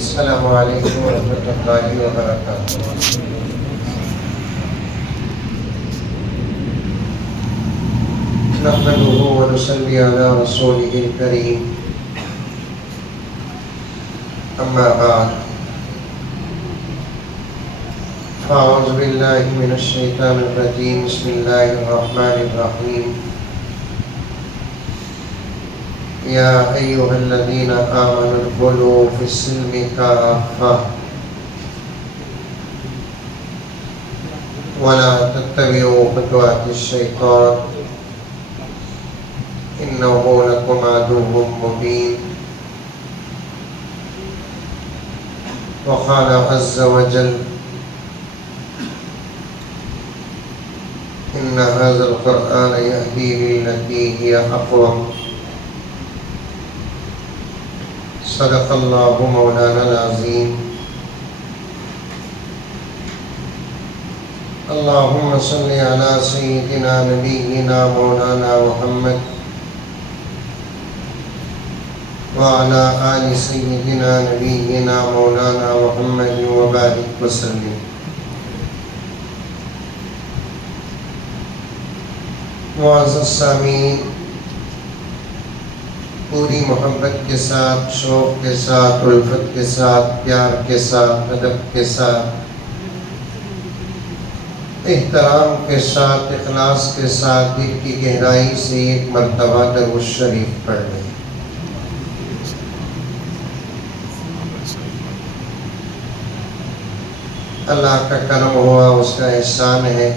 السلام علیکم ورحمۃ اللہ وبرکاتہ۔ نحمده ونصلي على رسوله الكريم، اما بعد فاعوذ باللہ من الشیطان الرجیم، بسم اللہ الرحمن الرحیم۔ یا ایھا الذین آمنوا ادخلوا فی السلم کافۃ ولا تتبعوا خطوات الشیطان انہ لکم عدو مبین۔ وقال عز وجل ان هذا القرآن يهدي للتي هي اقوم۔ صدق اللہ مولانا العظیم۔ اللہم صل علی سیدنا نبینا مولانا محمد وعلی آل سیدنا نبینا مولانا محمد وبارک وسلم۔ معزز سامعین، پوری محبت کے ساتھ، شوق کے ساتھ، الفت کے ساتھ، پیار کے ساتھ، ادب کے ساتھ، احترام کے ساتھ، اخلاص کے ساتھ، دل کی گہرائی سے ایک مرتبہ درود شریف پڑھ لیں۔ اللہ کا کرم ہوا، اس کا احسان ہے،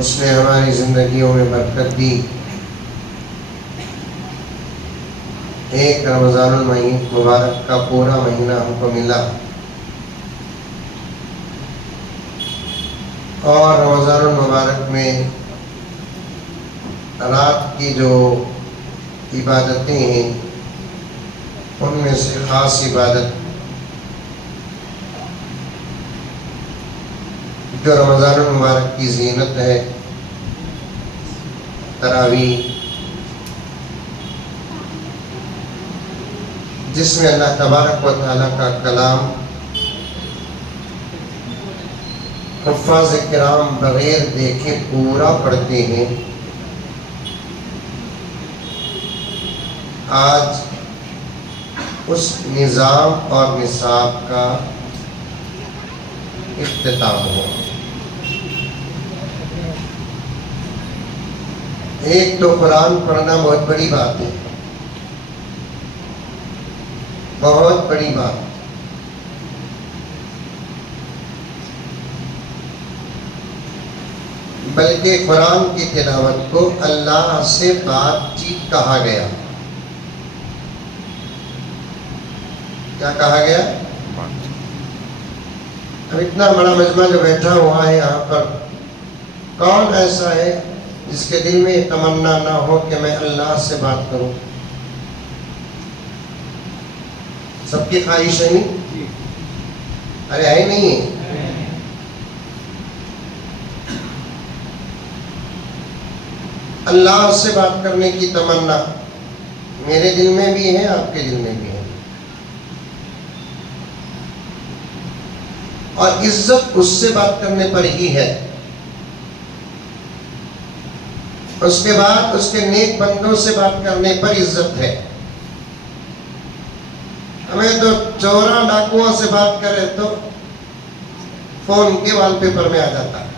اس نے ہماری زندگیوں میں برکت دی۔ ایک رمضان المبارک کا پورا مہینہ ہم کو ملا، اور رمضان المبارک میں رات کی جو عبادتیں ہیں ان میں سے خاص عبادت جو رمضان المبارک کی زینت ہے، تراویح، جس میں اللہ تبارک و تعالیٰ کا کلام حفاظ کرام بغیر دیکھے پورا پڑھتے ہیں۔ آج اس نظام اور نصاب کا اختتام ہوا۔ ایک تو قرآن پڑھنا بہت بڑی بات ہے، بہت بڑی بات۔ بلکہ قرآن کی تلاوت کو اللہ سے بات چیت کہا گیا۔ کیا کہا گیا؟ اب اتنا بڑا مجمع جو بیٹھا ہوا ہے یہاں پر، کون ایسا ہے جس کے دل میں یہ تمنا نہ ہو کہ میں اللہ سے بات کروں؟ سب کی خواہش ہے نہیں؟ ارے ہے نہیں ہے؟ اللہ سے بات کرنے کی تمنا میرے دل میں بھی ہے، آپ کے دل میں بھی ہے، اور عزت اس سے بات کرنے پر ہی ہے۔ اس کے بعد اس کے نیک بندوں سے بات کرنے پر عزت ہے۔ ہمیں تو چوراں ڈاکوؤں سے بات کرے تو فون کے وال پیپر میں آ جاتا ہے،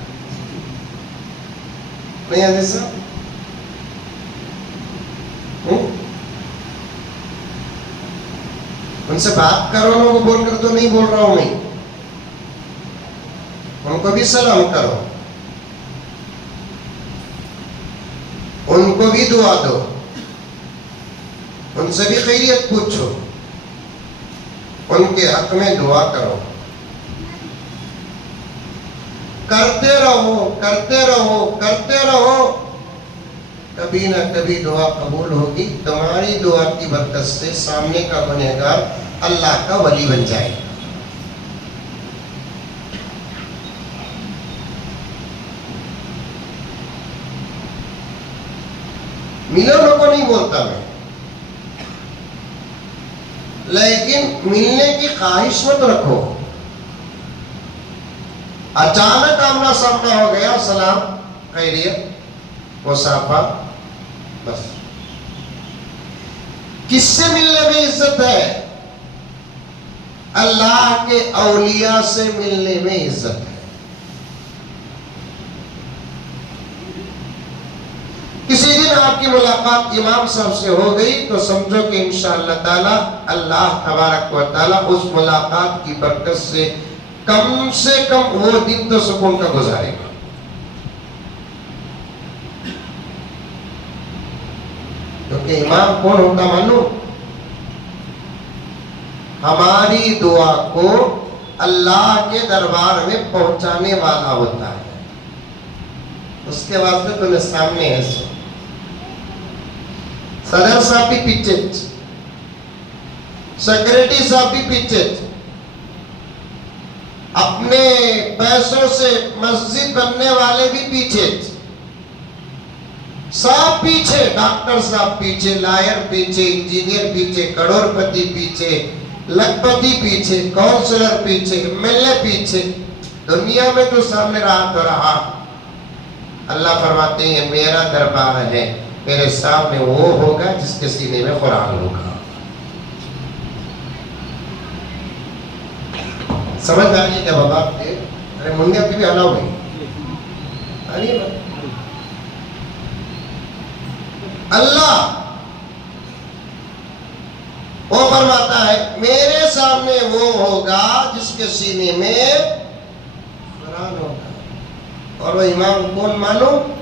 نہیں آتے صاحب؟ ان سے بات کرو نا، وہ بول کر تو نہیں بول رہا ہوں میں، ان کو بھی سلام کرو، ان کو بھی دعا دو، ان سے بھی خیریت پوچھو، ان کے حق میں دعا کرو۔ کرتے رہو، کرتے رہو، کرتے رہو، کبھی نہ کبھی دعا قبول ہوگی۔ تمہاری دعا کی برکت سے سامنے کا گنہگار اللہ کا ولی بن جائے۔ ملنوں کو نہیں بولتا میں، لیکن ملنے کی خواہش مت رکھو. اچانک آمنا سامنا ہو گیا، سلام، خیریت، مصافحہ، بس. کس سے ملنے میں عزت ہے؟ اللہ کے اولیاء سے ملنے میں عزت ہے. کسی دن آپ کی ملاقات امام صاحب سے ہو گئی تو سمجھو کہ انشاءاللہ تعالی اللہ تبارک و تعالی اس ملاقات کی برکت سے کم وہ دن تو سکون کا گزارے گا. کیونکہ امام کون ہوتا معلوم؟ ہماری دعا کو اللہ کے دربار میں پہنچانے والا ہوتا ہے. اس کے واسطے تمہیں سامنے ہے. صدر صاحب بھی پیچھے، سیکریٹری صاحب بھی پیچھے، اپنے پیسوں سے مسجد بننے والے بھی پیچھے، سب پیچھے. ڈاکٹر صاحب پیچھے، لائر پیچھے، انجینئر پیچھے، کروڑ پتی پیچھے، لکھپتی پیچھے، کونسلر پیچھے، ایم ایل اے پیچھے. دنیا میں تو سامنے رہا تو رہا. اللہ فرماتے ہیں میرا دربار ہے، میرے سامنے وہ ہوگا جس کے سینے میں قرآن ہوگا. سمجھ آ گئی کیا بابا آپ نے؟ ارے منگے آپ کی بھی آنا ہوگی. اللہ وہ فرماتا ہے میرے سامنے وہ ہوگا جس کے سینے میں قرآن ہوگا. اور وہ امام کون معلوم؟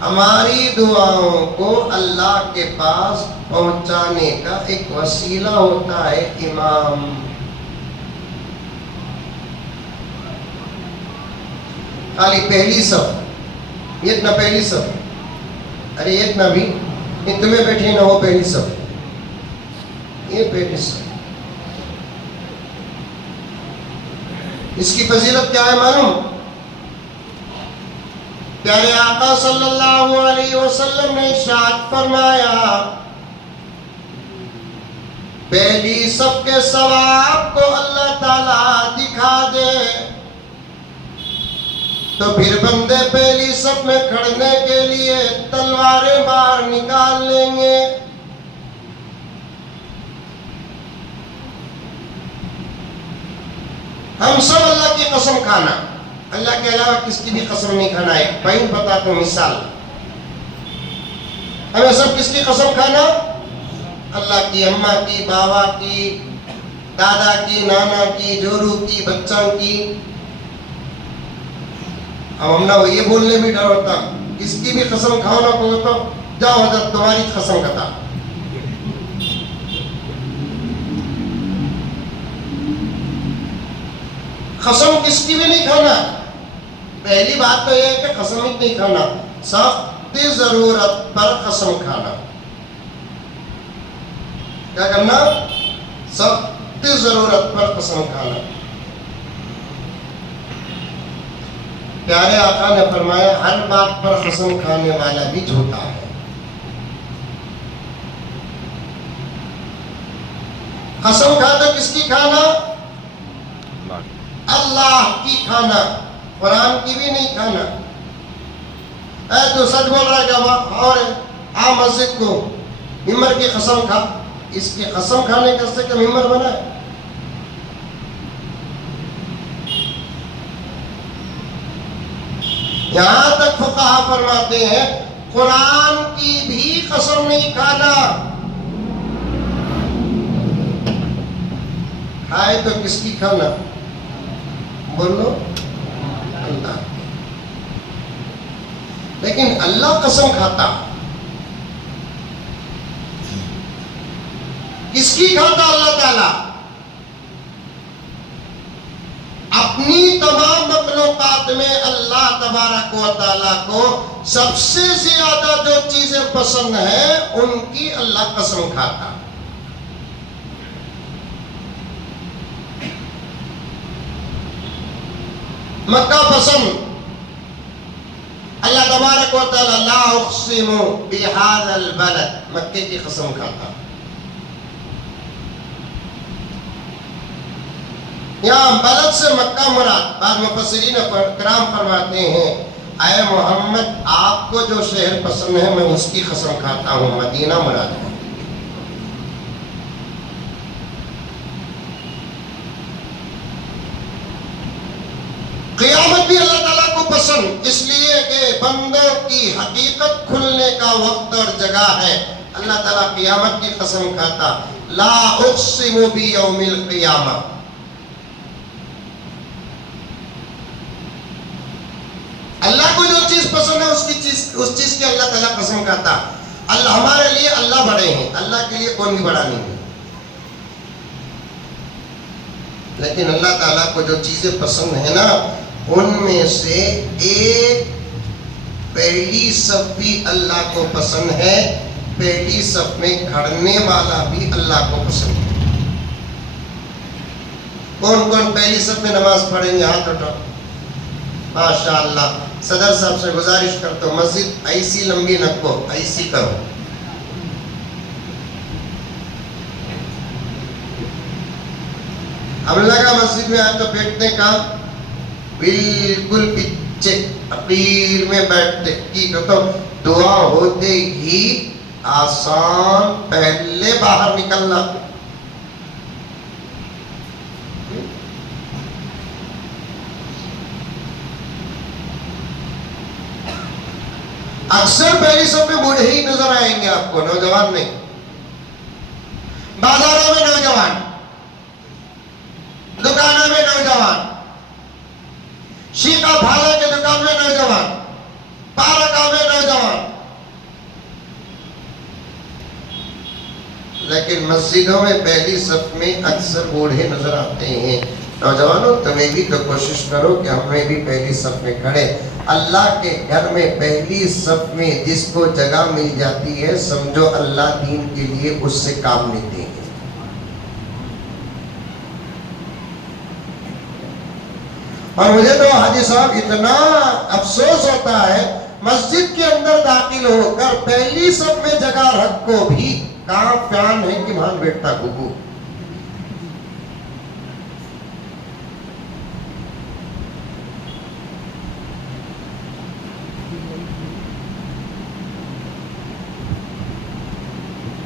ہماری دعاؤں کو اللہ کے پاس پہنچانے کا ایک وسیلہ ہوتا ہے امام. خالی پہلی صف، یہ اتنا پہلی صف، ارے یہ اتنا بھی اتنے بیٹھے نہ ہو پہلی صف، یہ پہلی صف. اس کی فضیلت کیا ہے معلوم؟ پیارے آقا صلی اللہ علیہ وسلم نے ارشاد فرمایا پہلی صف کے ثواب کو اللہ تعالی دکھا دے تو پھر بندے پہلی صف میں کھڑنے کے لیے تلواریں باہر نکال لیں گے. ہم سب اللہ کی قسم کھانا، اللہ کے علاوہ کس کی بھی قسم نہیں کھانا ہے. پوائنٹ بتاتا ہوں، مثال، ہمیں سب کس کی قسم کھانا؟ اللہ کی، اماں کی، بابا کی، دادا کی، نانا کی، جورو کی، بچوں کی. اب ہم نہ یہ بولنے بھی ڈر ہوتا کس کی بھی قسم کھاؤ نہ کہو تو جاؤ حضرت تمہاری قسم کھاتا. قسم کس کی بھی نہیں کھانا. پہلی بات تو یہ ہے کہ قسم ہی نہیں کھانا، سخت ضرورت پر قسم کھانا. کیا کرنا؟ سخت ضرورت پر قسم کھانا. پیارے آقا نے فرمایا ہر بات پر قسم کھانے والا بھی جھوٹا ہے. قسم کھاتا کس کی کھانا؟ اللہ کی کھانا، قرآن کی بھی نہیں کھانا. اے تو سچ بول رہا ہے کیا؟ اور آ مسجد کو ممبر کی قسم کھا. اس کی قسم کھانے کا سے کہ ممبر بنا ہے. یہاں تک فقہا فرماتے ہیں قرآن کی بھی قسم نہیں کھانا. کھائے تو کس کی کھانا؟ بولو اللہ. لیکن اللہ قسم کھاتا کس کی کھاتا؟ اللہ تعالی اپنی تمام مخلوقات میں اللہ تبارک و تعالیٰ کو سب سے زیادہ جو چیزیں پسند ہیں ان کی اللہ قسم کھاتا. مکہ پسند، اللہ تبارک و تعالیٰ لا اقسم بہذا البلد، مکے کی قسم کھاتا. یہاں بلد سے مکہ مراد، بعض مفسرین کرام فرماتے ہیں اے محمد آپ کو جو شہر پسند ہے میں اس کی قسم کھاتا ہوں، مدینہ مراد ہے۔ قیامت بھی اللہ تعالیٰ کو پسند، اس لیے کہ بندوں کی حقیقت کھلنے کا وقت اور جگہ ہے۔ اللہ تعالیٰ قیامت کی قسم کھاتا، لا اقسم بیوم القیامہ۔ اللہ کو جو چیز پسند ہے اس چیز کی اللہ تعالیٰ قسم کھاتا۔ اللہ ہمارے لیے اللہ بڑے ہیں، اللہ کے لیے کوئی بھی بڑا نہیں ہے، لیکن اللہ تعالیٰ کو جو چیزیں پسند ہیں نا ان میں سے ایک پہلی صف بھی اللہ کو پسند ہے، پہلی صف میں کھڑنے والا بھی اللہ کو پسند ہے۔ کون کون پہلی صف میں نماز پڑھیں گے؟ ہاتھ اٹھاؤ۔ ماشاءاللہ، صدر صاحب سے گزارش کرتا ہوں مسجد ایسی لمبی نکو، ایسی کرو۔ ہم لگا مسجد میں آئے تو بیٹھنے کا بالکل پیچھے اخیر میں بیٹھتے کی تو دعا ہوتے ہی آسان پہلے باہر نکلنا۔ اکثر پہلی صف میں بوڑھے ہی نظر آئیں گے آپ کو، نوجوان نہیں۔ بازاروں میں نوجوان، دکانوں میں نوجوان، شیکا بھالا کے دکان میں نوجوان، پارکوں میں نوجوان، لیکن مسجدوں میں پہلی صف میں اکثر بوڑھے نظر آتے ہیں۔ نوجوانوں تمہیں بھی تو کوشش کرو کہ ہمیں بھی پہلی صف میں کھڑے۔ اللہ کے گھر میں پہلی صف میں جس کو جگہ مل جاتی ہے سمجھو اللہ دین کے لیے اس سے کام لیتے ہیں۔ اور مجھے تو حاجی صاحب اتنا افسوس ہوتا ہے، مسجد کے اندر داخل ہو کر پہلی صف میں جگہ رکھو بھی کہاں فیان ہے کہ مان بیٹھتا گگو۔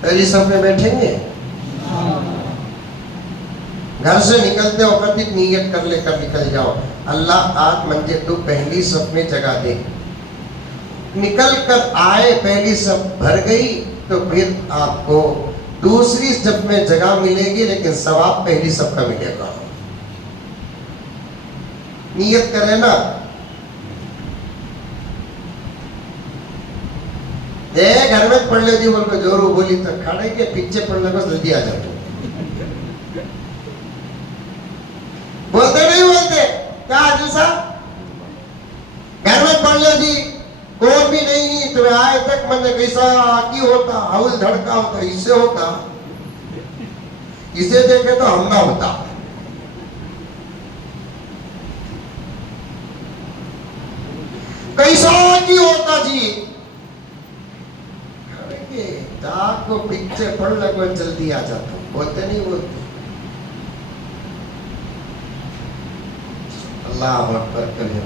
پہلی صف میں بیٹھیں گے، گھر سے نکلتے وقت ایک نیت کر لے کر نکل جاؤ، اللہ آج مجھے تو پہلی صف میں جگہ دے۔ نکل کر آئے پہلی صف بھر گئی تو پھر آپ کو دوسری صف میں جگہ ملے گی، لیکن ثواب پہلی صف کا ملے گا۔ نیت کرے نا، گھر میں پڑھ لے جی بول کو جورو بولی تو کھڑے کے پیچھے پڑھنے کو جلدی آ جاتے بولتے نہیں بولتے کیا حاجی صاحب گھر میں پڑھ لے جی، کون بھی نہیں تمہیں آئے تک میں نے کیسا آکی ہوتا، ہول دھڑکا ہوتا، اس سے ہوتا، اسے دیکھے تو ہم نہ ہوتا۔ کیسا آکی ہوتا جی، آپ کو پیچھے پڑھ لگو جلدی آ جاتا، بولتے نہیں بولتے۔ اللہ اکبر کرے۔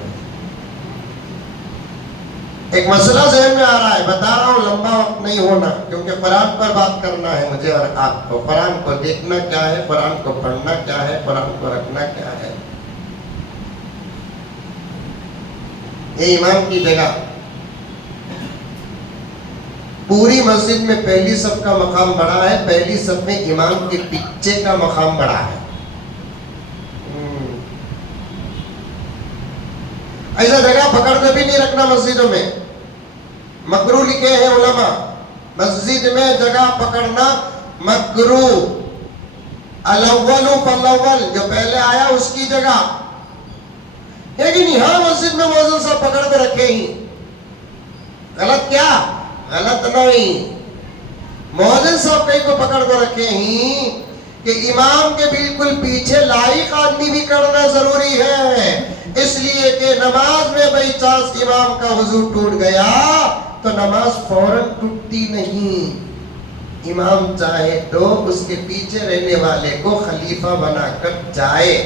ایک مسئلہ ذہن میں آ رہا ہے، بتا رہا ہوں، لمبا وقت نہیں ہونا کیونکہ قرآن پر بات کرنا ہے مجھے اور آپ کو۔ قرآن کو دیکھنا کیا ہے، قرآن کو پڑھنا کیا ہے، قرآن کو رکھنا کیا ہے۔ یہ امام کی جگہ، پوری مسجد میں پہلی صف کا مقام بڑا ہے، پہلی صف میں امام کے پیچھے کا مقام بڑا ہے۔ ایسا جگہ پکڑ کے بھی نہیں رکھنا مسجدوں میں، مکروہ لکھے ہیں علماء، مسجد میں جگہ پکڑنا مکروہ۔ الاول فالاول، جو پہلے آیا اس کی جگہ، لیکن یہاں مسجد میں مؤذن صاحب پکڑ کے رکھے ہی، غلط کیا؟ غلط نہیں، مؤذن صاحب کہیں کو پکڑ کو رکھے ہی کہ امام کے بالکل پیچھے لائق آدمی بھی کرنا ضروری ہے، اس لیے کہ نماز میں بائی چانس امام کا وضو ٹوٹ گیا تو نماز فوراً ٹوٹتی نہیں، امام چاہے تو اس کے پیچھے رہنے والے کو خلیفہ بنا کر جائے،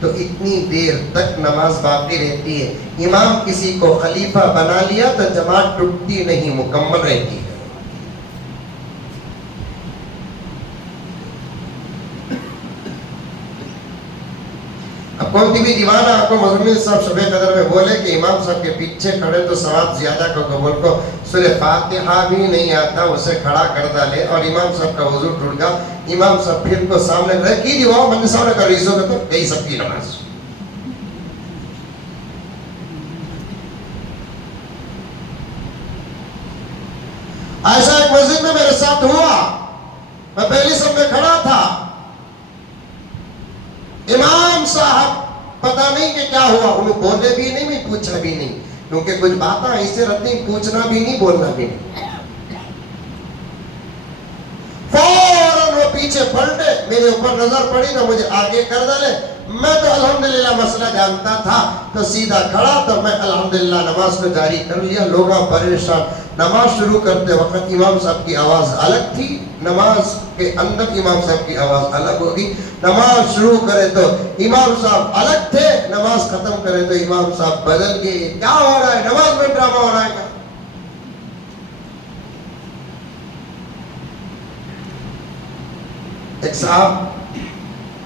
تو اتنی دیر تک نماز باقی رہتی ہے. امام کسی کو خلیفہ بنا لیا تو جماعت ٹوٹتی نہیں، مکمل رہتی ہے. اب کون بھی دیوانہ آپ کو مزمل صاحب شب قدر میں بولے کہ امام صاحب کے پیچھے کھڑے تو ثواب زیادہ کو قبول کو سورہ فاتحہ بھی نہیں آتا اسے کھڑا کر ڈالے اور امام صاحب کا وضو ٹوٹ گیا، امام صاحب پھر کو سامنے رہ کی دیواؤ من سامنے کا ریزو کا تو گئی سب کی نماز. ایسا ایک مسجد میں میرے ساتھ ہوا، میں پہلی سب میں کھڑا تھا، امام صاحب پتہ نہیں کہ کیا ہوا، انہوں بولے بھی نہیں، میں پوچھا بھی نہیں، کیونکہ کچھ باتاں ایسے رہتی ہیں پوچھنا بھی نہیں بولنا بھی نہیں. فوراً وہ پیچھے پلٹے، میرے اوپر نظر پڑی تو مجھے آگے کر ڈالے. میں تو الحمدللہ مسئلہ جانتا تھا تو سیدھا کھڑا تو میں الحمدللہ نماز کو جاری کر لیا. لوگ پریشان. نماز شروع کرتے وقت امام صاحب کی آواز الگ تھی، نماز کے اندر امام صاحب کی آواز الگ ہوگی. نماز شروع کرے تو امام صاحب الگ تھے، نماز ختم کرے تو امام صاحب بدل گئے. کیا ہو رہا ہے؟ نماز میں ڈرامہ ہو رہا ہے کیا؟ ایک صاحب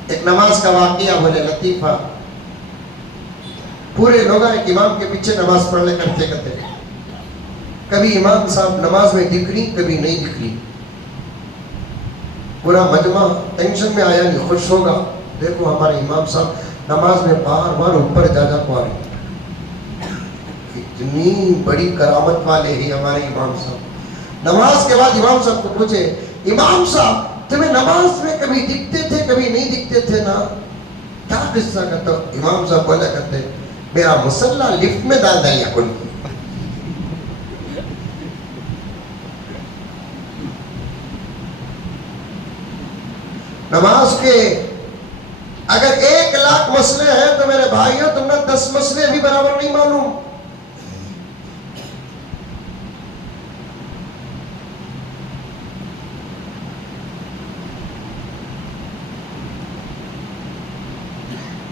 ایک نماز کا واقعہ بولے لطیفہ، پورے لوگ ایک امام کے پیچھے نماز پڑھنے کرتے کرتے کبھی امام صاحب نماز میں دکھ رہی کبھی نہیں دکھ رہی. پورا مجمع ٹینشن میں آیا نہیں، خوش ہوگا دیکھو ہمارے امام صاحب نماز میں بار بار اوپر جا کو آ رہے، اتنی بڑی کرامت والے ہی ہمارے امام صاحب. نماز کے بعد امام صاحب کو پوچھے، امام صاحب تمہیں نماز میں کبھی دکھتے تھے کبھی نہیں دکھتے تھے نا، کیا قصہ کرتا؟ امام صاحب بولا کرتے میرا مسلح لفٹ میں ڈال دیا کن کی. نماز کے اگر 1,00,000 مسئلے ہیں تو میرے بھائیوں تم نے 10 مسئلے بھی برابر نہیں معلوم.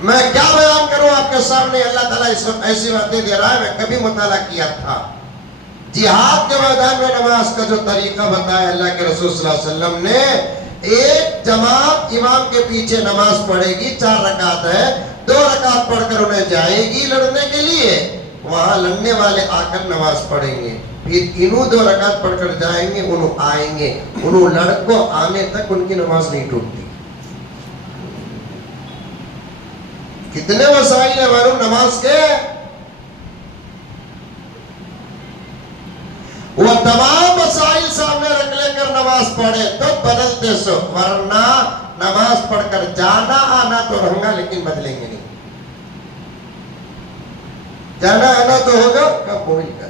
میں کیا بیان کروں آپ کے سامنے؟ اللہ تعالیٰ اس وقت ایسی باتیں دے رہا ہے. میں کبھی مطالعہ کیا تھا جہاد کے میدان میں نماز کا جو طریقہ بتایا اللہ کے رسول صلی اللہ علیہ وسلم نے. ایک جماعت امام کے پیچھے نماز پڑھے گی، 4 رکعت ہے، 2 رکعت پڑھ کر انہیں جائے گی لڑنے کے لیے، وہاں لڑنے والے آ کر نماز پڑھیں گے، پھر انہوں 2 رکعت پڑھ کر جائیں گے، انہوں آئیں گے، انہوں لڑکوں آنے تک ان کی نماز نہیں ٹوٹتی. کتنے مسائل ہیں معلوم نماز کے؟ وہ تمام مسائل سامنے رکھ لے کر نماز پڑھے تو بدلتے سو، ورنہ نماز پڑھ کر جانا آنا تو رہوں لیکن بدلیں گے نہیں. جانا آنا تو ہوگا، کب موبائل کا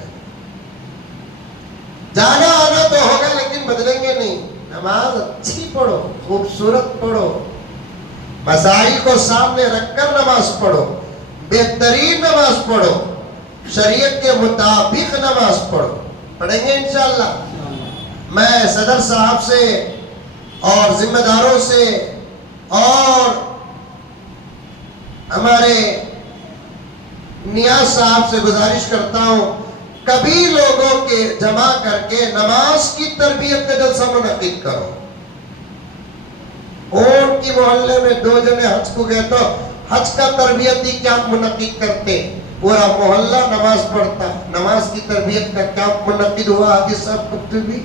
جانا آنا تو ہوگا لیکن بدلیں گے نہیں. نماز اچھی پڑھو، خوبصورت پڑھو، مسائل کو سامنے رکھ کر نماز پڑھو، بہترین نماز پڑھو، شریعت کے مطابق نماز پڑھو. پڑھیں گے انشاءاللہ. میں صدر صاحب سے اور ذمہ داروں سے اور ہمارے نیاز صاحب سے گزارش کرتا ہوں کبھی لوگوں کے جمع کر کے نماز کی تربیت کا جلسہ منعقد کرو. اون کی محلے میں 2 جنے حج کو گئے تو حج کا تربیتی کیمپ منعقد کرتے، پورا محلہ نماز پڑھتا، نماز کی تربیت کا کیمپ منعقد ہوا. حدیث صاحب کتبی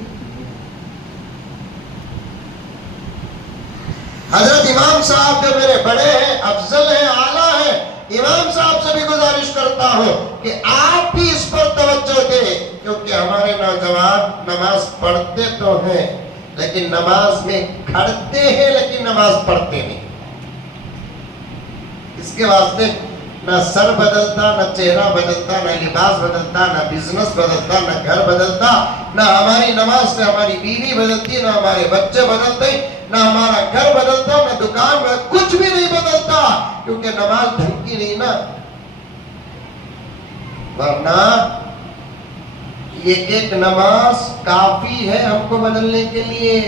حضرت امام صاحب جو میرے بڑے ہیں، افضل ہیں، اعلیٰ ہیں، امام صاحب سے بھی گزارش کرتا ہوں کہ آپ بھی اس پر توجہ دیں، کیونکہ ہمارے نوجوان نماز پڑھتے تو ہیں لیکن نماز میں کھڑتے ہیں لیکن نماز پڑھتے نہیں. اس کے واسطے نہ سر بدلتا، نہ چہرہ بدلتا، نہ لباس بدلتا، نہ بزنس بدلتا، نہ گھر بدلتا، نہ ہماری نماز سے ہماری بیوی بدلتی، نہ ہمارے بچے بدلتے، نہ ہمارا گھر بدلتا، نہ دکان میں کچھ بھی نہیں بدلتا، کیونکہ نماز ڈھنگ کی نہیں نا. ورنہ یہ ایک نماز کافی ہے ہم کو بدلنے کے لیے.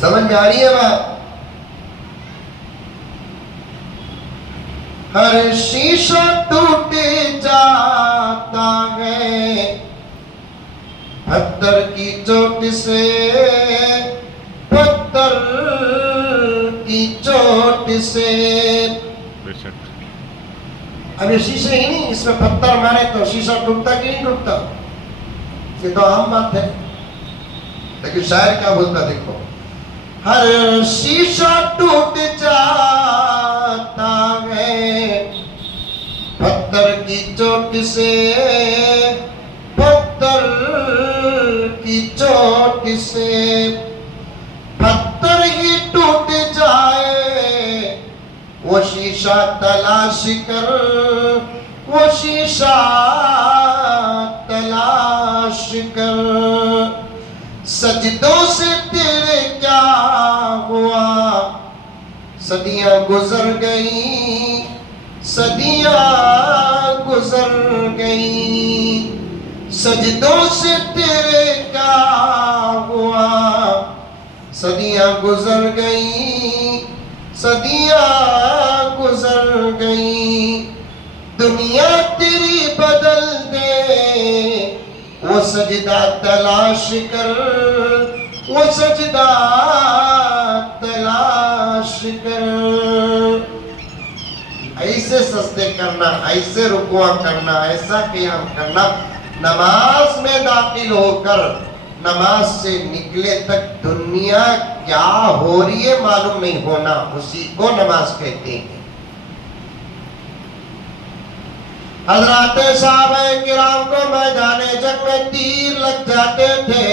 سمجھ میں آ رہی ہے بات؟ ہر شیشہ ٹوٹ جاتا ہے پتھر کی چوٹ سے، پتھر کی چوٹ سے۔ اب یہ شیشے ہی نہیں، اس میں پتھر مارے تو شیشہ ٹوٹتا کہ نہیں ٹوٹتا؟ یہ تو عام بات ہے، لیکن شاعر کیا بولتا دیکھو، ہر شیشہ ٹوٹ جاتا ہے پتھر کی چوٹ سے، پتھر کی چوٹ سے۔ پتھر ہی ٹوٹ جائے وہ شیشہ تلاش کر، وہ شیشہ تلاش کر۔ سجدوں سے تیرے کیا ہوا، صدیاں گزر گئیں، صدیاں گزر گئیں۔ سجدوں سے تیرے کیا ہوا، صدیاں گزر گئیں، صدیاں گزر گئیں۔ دنیا تیری بدل دے وہ سجدہ تلاش کر، وہ سجدہ تلاش کر۔ ایسے سجدے کرنا، ایسے رکوع کرنا، ایسا قیام کرنا، نماز میں داخل ہو کر نماز سے نکلے تک دنیا کیا ہو رہی ہے معلوم نہیں ہونا، اسی کو نماز کہتے ہیں۔ حضرات صحابہ کرام کو میدان جنگ میں تیر لگ جاتے تھے،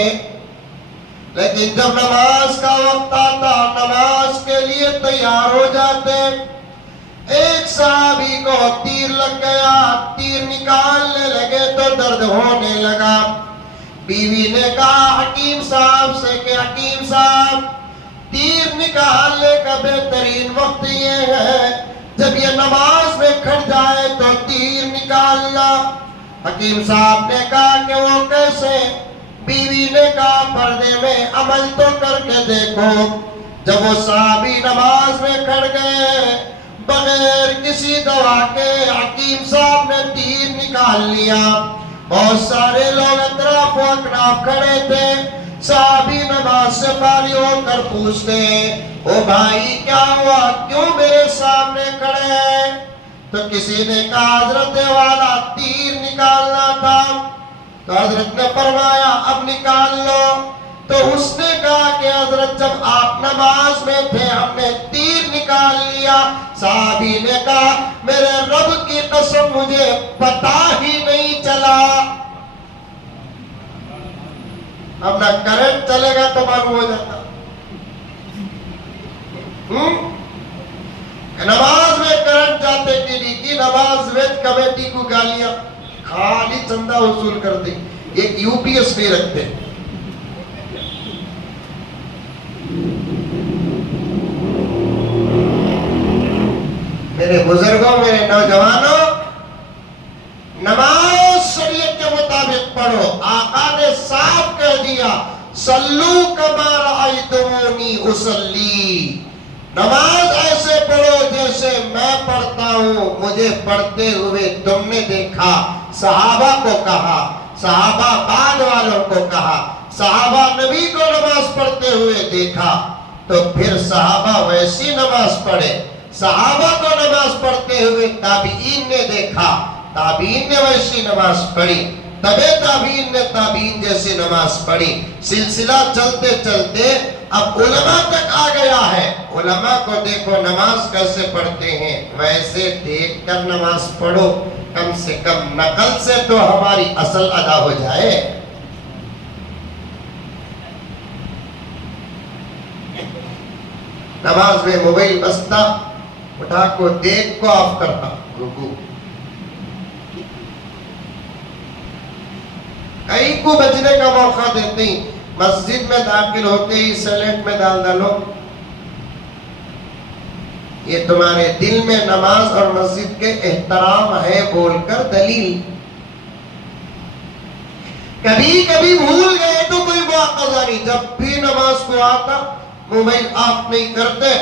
لیکن جب نماز کا وقت آتا نماز کے لیے تیار ہو جاتے۔ ایک صحابی کو تیر لگ گیا، تیر نکالنے لگے تو درد ہونے لگا۔ بیوی نے کہا حکیم صاحب سے کہ حکیم صاحب، تیر نکالنے کا بہترین وقت یہ ہے جب یہ نماز میں کھڑ جائے تو تیر نکالنا۔ حکیم صاحب نے کہا کہ وہ کیسے؟ بیوی نے کہا پردے میں عمل تو کر کے دیکھو۔ جب وہ صحابی نماز میں کھڑ گئے، بغیر کسی دوا کے حکیم صاحب نے تیر نکال لیا۔ بہت سارے لوگ اطراف و اکناف کھڑے تھے۔ صحابی نماز سے فارغ ہو کر پوچھتے او بھائی کیا ہوا، کیوں میرے سامنے کھڑے ہیں؟ تو کسی نے کہا حضرت والا تیر نکالنا تھا۔ تو حضرت نے فرمایا اب نکال لو۔ تو اس نے کہا کہ حضرت جب آپ نماز میں تھے ہم نے تیر نکال لیا۔ صحابی نے کہا میرے رب کی قسم مجھے پتا ہی نہیں چلا۔ اب نہ کرنٹ چلے گا تو معلوم ہو جاتا۔ نماز میں کرنٹ جاتے کی نماز ویج کمیٹی کو گالیاں، خالی چندہ وصول کرتے، ایک یو پی ایس بھی رکھتے۔ میرے بزرگوں، میرے نوجوانوں، نماز شریعت کے مطابق پڑھو۔ آقا نے صاف کہہ دیا صلو کما رأیتمونی اصلی، نماز ایسے پڑھو جیسے میں پڑھتا ہوں، مجھے پڑھتے ہوئے تم نے دیکھا۔ صحابہ کو کہا، صحابہ بعد والوں کو کہا، صحابہ نبی کو نماز پڑھتے ہوئے دیکھا تو پھر صحابہ ویسی نماز پڑھے۔ صحابہ کو نماز پڑھتے ہوئے تابعین نے دیکھا، تابعین نے ویسی نماز پڑھی، تبے تابعین نے تابعین جیسی نماز پڑھی۔ سلسلہ چلتے چلتے اب علماء تک آ گیا ہے۔ علماء کو دیکھو نماز کیسے پڑھتے ہیں، ویسے دیکھ کر نماز پڑھو، کم سے کم نقل سے تو ہماری اصل ادا ہو جائے۔ نماز میں موبائل بستا، اٹھا کو دیکھ کو آف کرتا، رکوع۔ کئی کو بچنے کا موقع دیتے ہی مسجد میں داخل ہوتے ہی سیلنٹ میں ڈال ڈالو۔ یہ تمہارے دل میں نماز اور مسجد کے احترام ہے بول کر دلیل۔ کبھی کبھی بھول گئے تو کوئی مواخذہ نہیں، جب بھی نماز کو آتا موبائل آف نہیں کرتے،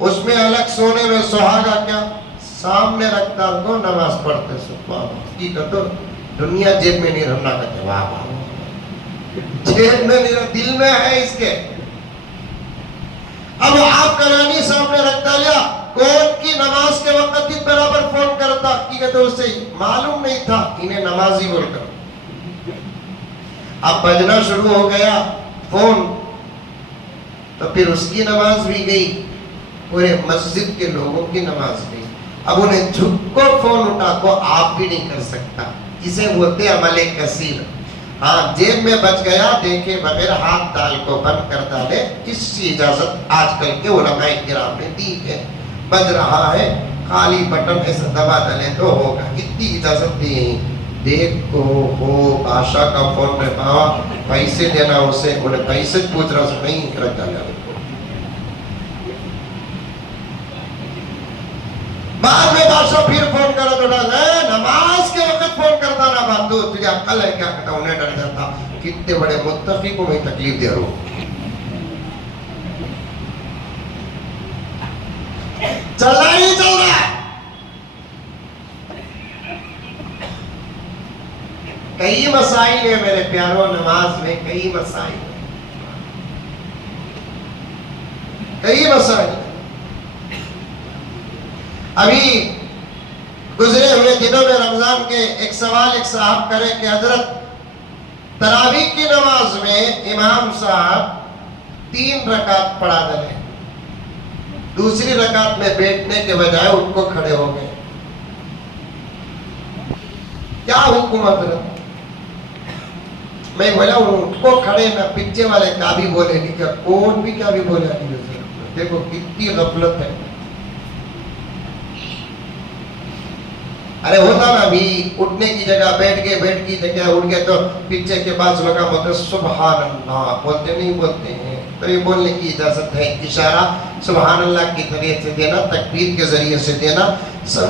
اس میں الگ سونے میں سہاگا کیا سامنے رکھتا کو نماز پڑھتے سبحان اللہ کی تو دنیا جیب میں نہیں رہنا کا جواب جیب میں نہیں دل میں ہے اس کے. اب آپ کرانی سامنے رکھتا لیا کون کی نماز کے وقت بھی برابر فون کرتا کی کہتے اسے معلوم نہیں تھا انہیں نمازی بول کر. اب بجنا شروع ہو گیا فون تو پھر اس کی نماز بھی گئی پورے مسجد کے لوگوں کی نماز گئی. اب انہیں جھک کو فون اٹھا کو آپ بھی نہیں کر سکتا. اسے بولتے عمل کثیر. ہاں جیب میں بچ گیا دیکھے بغیر ہاتھ ڈال کو بند کر ڈالے اس کی اجازت آج کل کے علماء کرام نے دی ہے. بج رہا ہے خالی بٹن ایسا دبا ڈالے تو ہوگا اتنی اجازت دی. دیکھ کو ہو بادشاہ کا فون میں پاوا پیسے دینا اسے انہیں پیسے پوچھ رہا اسے نہیں رکھ ڈالا. بعد میں بادشاہ پھر فون کرا تو ڈالا نماز کے وقت فون کرتا نا بندو تجھے عقل ہے کیا کہتا انہیں ڈر جاتا کتنے بڑے متقی کو میں تکلیف دے رہا ہوں. چل رہا ہی چل رہا ہے. کئی مسائل ہیں میرے پیاروں نماز میں کئی مسائل کئی مسائل. ابھی گزرے ہوئے دنوں میں رمضان کے ایک سوال ایک صاحب کرے کہ حضرت تراویح کی نماز میں امام صاحب 3 رکعت پڑھا دے دوسری رکعت میں بیٹھنے کے بجائے ان کو کھڑے ہو گئے کیا حکم حضرت؟ میں بولا ان کو کھڑے نہ پیچھے والے کیا بھی بولے نہیں کیا کون بھی کیا بھی بولے نہیں. دیکھو کتنی غفلت ہے. ارے ہوتا نا بھی اٹھنے کی جگہ بیٹھ کی جگہ اٹھ گئے تو پیچھے کے پاس لوگا بولتے سبحان اللہ بولتے نہیں بولتے ہیں تو یہ بولنے کی اجازت ہے. اشارہ سبحان اللہ کی طریقے سے دینا تکبیر کے ذریعے سے دینا.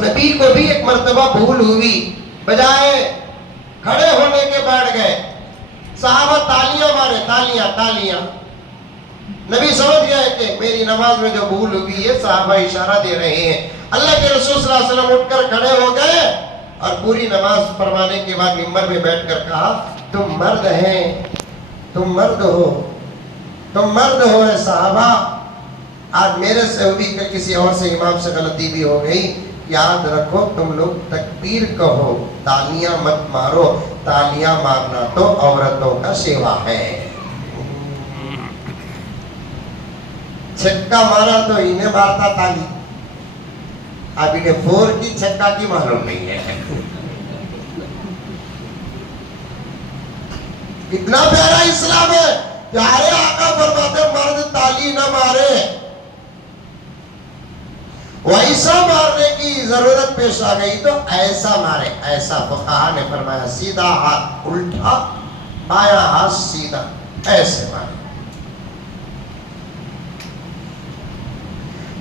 نبی کو بھی ایک مرتبہ بھول ہوئی بجائے کھڑے ہونے کے بیٹھ گئے. صحابہ تالیاں مارے تالیاں. نبی سمجھ گئے کہ میری نماز میں جو بھول ہوئی ہے صحابہ اشارہ دے رہے ہیں. اللہ کے رسول صلی اللہ علیہ وسلم اٹھ کر کھڑے ہو گئے اور پوری نماز فرمانے کے بعد منبر میں بیٹھ کر کہا تم مرد ہیں تم مرد ہو اے صحابہ. آج میرے سے بھی کسی اور سے امام سے غلطی بھی ہو گئی. یاد رکھو تم لوگ تکبیر کہو تالیاں مت مارو. تالیاں مارنا تو عورتوں کا سیوا ہے. چھکا مارا تو انہیں مارتا تالی. اب انہیں 4 کی چھکا کی معلوم نہیں ہے. اتنا پیارا اسلام ہے پیارے آقا فرماتے مرد تالی نہ مارے. ویسا مارنے کی ضرورت پیش آ گئی تو ایسا مارے. ایسا فقہا نے فرمایا سیدھا ہاتھ الٹا بایاں ہاتھ سیدھا ایسے مارے.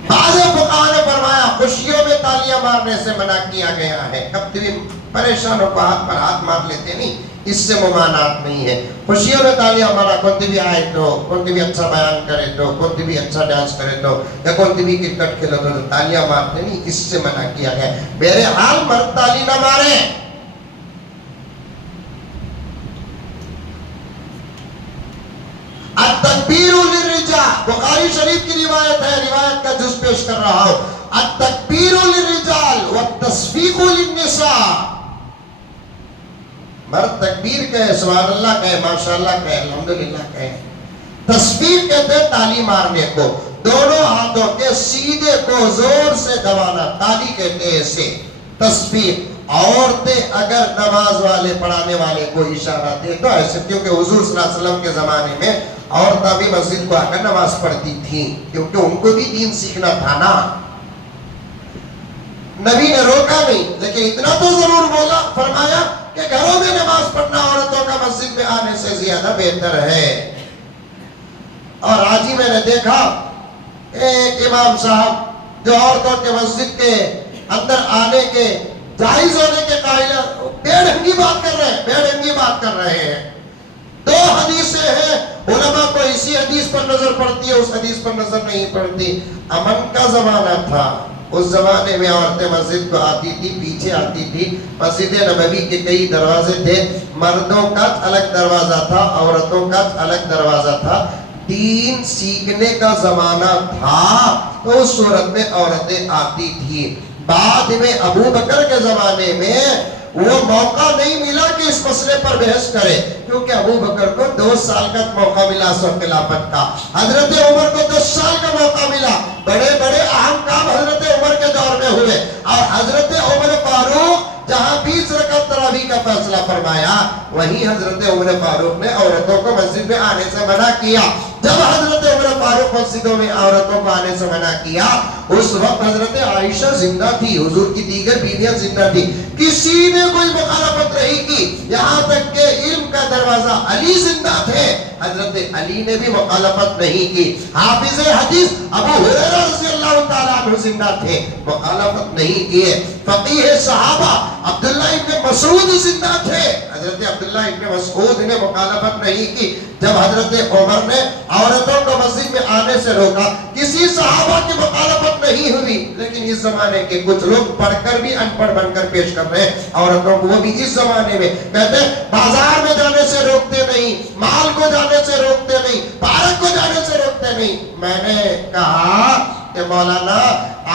بعض فقہا نے فرمایا خوشیوں میں تالیاں مارنے سے منع کیا گیا ہے. کب بھی پریشان ہو ہاتھ پر ہاتھ مار لیتے نہیں اس سے ممانعت نہیں ہے. خوشیوں میں تالیاں مارا کون بھی آئے تو کون بھی اچھا بیان کرے تو کون بھی اچھا ڈانس کرے تو یا کون بھی کرکٹ کھیلو تو تالیاں مارتے نہیں اس سے منع کیا گیا. بہرحال مرد تالی نہ مارے. التکبیر للرجال بخاری شریف کی روایت ہے روایت کا جز پیش کر رہا ہوں. التکبیر للرجال والتصفیق للنساء. مرد تکبیر کہے سبحان اللہ کہے ماشاءاللہ کہے الحمدللہ کہے. تصفیق کہتے ہیں تالی مارنے کو دونوں ہاتھوں کے سیدھے کو زور سے دبانا تالی کہتے ہیں اسے تصفیق. عورتیں اگر نماز والے پڑھانے والے کو اشارہ دے تو ایسے کیونکہ حضور صلی اللہ علیہ وسلم کے زمانے میں عورتیں بھی مسجد کو آ کر نماز پڑھتی تھیں کیونکہ ان کو بھی دین سیکھنا تھا نا. نبی نے روکا نہیں لیکن اتنا تو ضرور بولا فرمایا کہ گھروں میں نماز پڑھنا عورتوں کا مسجد میں آنے سے زیادہ بہتر ہے. اور آج ہی میں نے دیکھا ایک امام صاحب جو عورتوں کے مسجد کے اندر آنے کے جائز ہونے کے قائل بے ڈھنگی بات کر رہے ہیں. 2 حدیثیں ہیں علماء کو اسی حدیث پر نظر پڑتی ہے اس حدیث پر نظر نہیں پڑتی. امن کا زمانہ تھا اس زمانے میں عورتیں مسجد کو آتی تھی، پیچھے آتی تھی. مسجد نبوی کے کئی دروازے تھے، مردوں کا الگ دروازہ تھا، عورتوں کا الگ دروازہ تھا. دین سیکھنے کا زمانہ تھا تو اس صورت میں عورتیں آتی تھی. بعد میں ابو بکر کے زمانے میں وہ موقع نہیں ملا کہ اس مسئلے پر بحث کرے، کیونکہ ابو بکر کو 2 سال کا موقع ملا سب خلافت کا. حضرت عمر کو 10 سال کا موقع ملا. بڑے بڑے اہم کام حضرت عمر کے دور میں ہوئے، اور حضرت عمر فاروق جہاں 20 رکعت تراویح کا فیصلہ فرمایا، وہیں حضرت عمر فاروق نے عورتوں کو مسجد میں آنے سے منع کیا. جب حضرت عمر فاروق مسجدوں میں عورتوں کو آنے سے منع کیا، اس وقت حضرت عائشہ زندہ تھی، حضور کی دیگر بیویاں زندہ تھی. کسی نے کوئی مخالفت نہیں کی، یہاں تک کہ علم کا دروازہ علی زندہ تھے، حضرت علی نے بھی مخالفت نہیں کی. حافظ حدیث ابو ہریرہ رضی اللہ تعالیٰ عنہ زندہ تھے، مخالفت نہیں کیے. فقیہ صحابہ عبداللہ ابن مسعود زندہ تھے، حضرت عبداللہ ابن مسعود نے مخالفت نہیں کی. جب حضرت عمر نے عورتوں کو مسجد میں آنے سے روکا، کسی صحابہ کی مخالفت نہیں ہوئی. لیکن اس زمانے کے کچھ لوگ پڑھ کر بھی ان پڑھ بن کر پیش کر رہے ہیں عورتوں کو. وہ بھی اس زمانے میں کہتے ہیں بازار میں جانے سے روکتے نہیں، مال کو جانے سے روکتے نہیں، پارک کو جانے سے روکتے نہیں. میں نے کہا کہ مولانا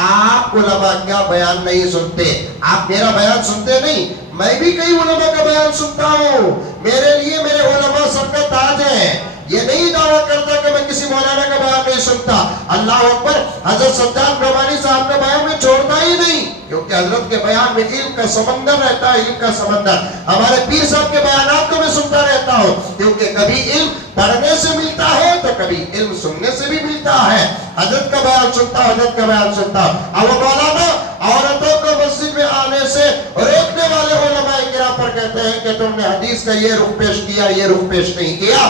آپ علماء کیا بیان نہیں سنتے؟ آپ میرا بیان سنتے نہیں؟ میں بھی کئی علماء کا بیان سنتا ہوں. میرے لیے میرے علماء سب کا تاج ہے. یہ نہیں دعویٰ کرتا کہ میں کسی مولانا کا بیان نہیں سنتا. اللہ اکبر، حضرت سجاد نعمانی صاحب کا بیان میں چھوڑتا ہی نہیں، کیونکہ حضرت کے بیان میں علم کا سمندر رہتا ہے، علم کا سمندر. ہمارے پیر صاحب کے بیانات کو میں سنتا رہتا ہوں، کیونکہ کبھی علم پڑھنے سے ملتا ہے تو کبھی علم سننے سے بھی ملتا ہے. حضرت کا بیان سنتا ہوں، حضرت کا بیان سنتا ہوں. اب مولانا عورتوں کو مسجد میں آنے سے روکنے والے علماء کرام پر کہتے ہیں کہ تم نے حدیث کا یہ رخ پیش کیا، یہ رخ پیش نہیں کیا.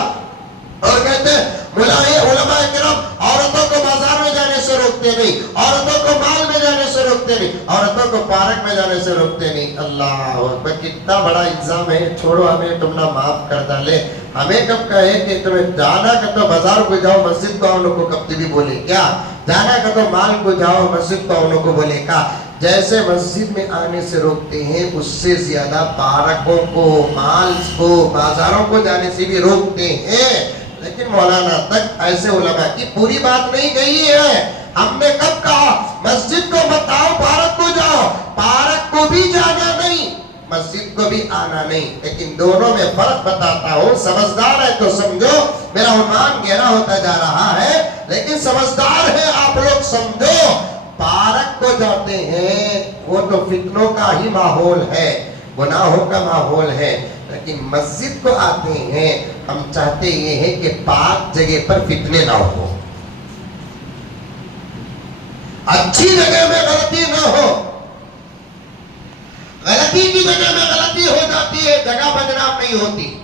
اور کہتے ہیں علماء کرام عورتوں کو بازار میں جانے سے روکتے نہیں، عورتوں کو مال میں جانے سے روکتے نہیں، عورتوں کو پارک میں جانے سے روکتے نہیں. اللہ اکبر، کتنا بڑا الزام ہے. چھوڑو ہمیں، تم نہ معاف کر ڈالے. ہمیں کب کہے کہ تمہیں جانا کہ تو بازار کو جاؤ، مسجد کو آؤ کو کب بھی بولے کیا؟ جانا کہ تو مال کو جاؤ، مسجد کو آؤ کو بولے کا؟ جیسے مسجد میں آنے سے روکتے ہیں، اس سے زیادہ پارکوں کو، مالز کو، بازاروں کو جانے سے بھی روکتے ہیں. لیکن مولانا تک ایسے علماء کی پوری بات نہیں کہی ہے. ہم نے کب کہا مسجد کو مت آؤ، پارک کو جاؤ؟ پارک کو بھی جانا نہیں، مسجد کو بھی آنا نہیں. لیکن دونوں میں فرق بتاتا ہوں. سمجھدار ہے تو سمجھو، میرا عنوان گہرا ہوتا جا رہا ہے، لیکن سمجھدار ہے آپ لوگ سمجھو. پارک کو جاتے ہیں وہ تو فتنوں کا ہی ماحول ہے، گناہوں کا ماحول ہے. لیکن مسجد کو آتے ہیں، ہم چاہتے یہ ہیں کہ پاک جگہ پر فتنے نہ ہو، اچھی جگہ میں غلطی نہ ہو. غلطی کی جگہ میں غلطی ہو جاتی ہے، جگہ بدنام نہیں ہوتی.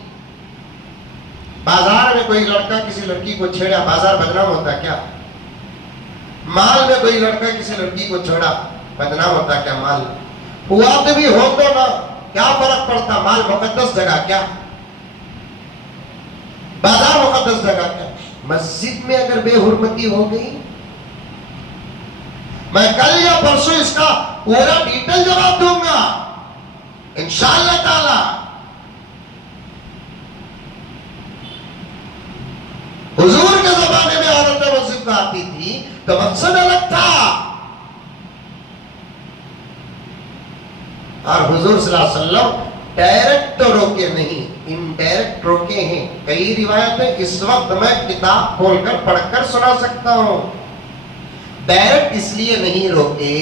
بازار میں کوئی لڑکا کسی لڑکی کو چھیڑا، بازار بدنام ہوتا کیا؟ مال میں کوئی لڑکا کسی لڑکی کو چھوڑا، بدنام ہوتا کیا مال؟ ہوا تو بھی ہو تو نہ، کیا فرق پڑتا؟ مال مقدس جگہ کیا، بازار مقدس جگہ کیا؟ مسجد میں اگر بے حرمتی ہو گئی، میں کل یا پرسوں اس کا پورا ڈیٹیل جواب دوں گا انشاءاللہ تعالی. حضور کے زمانے میں عورتیں مسجد میں آتی تھی تو مقصد الگ تھا، اور حضور صلی اللہ علیہ وسلم ڈائریکٹ تو روکے نہیں، انڈائریکٹ روکے ہیں. کئی روایتیں اس وقت میں کتاب کھول کر پڑھ کر سنا سکتا ہوں. ڈائریکٹ اس لیے نہیں روکے،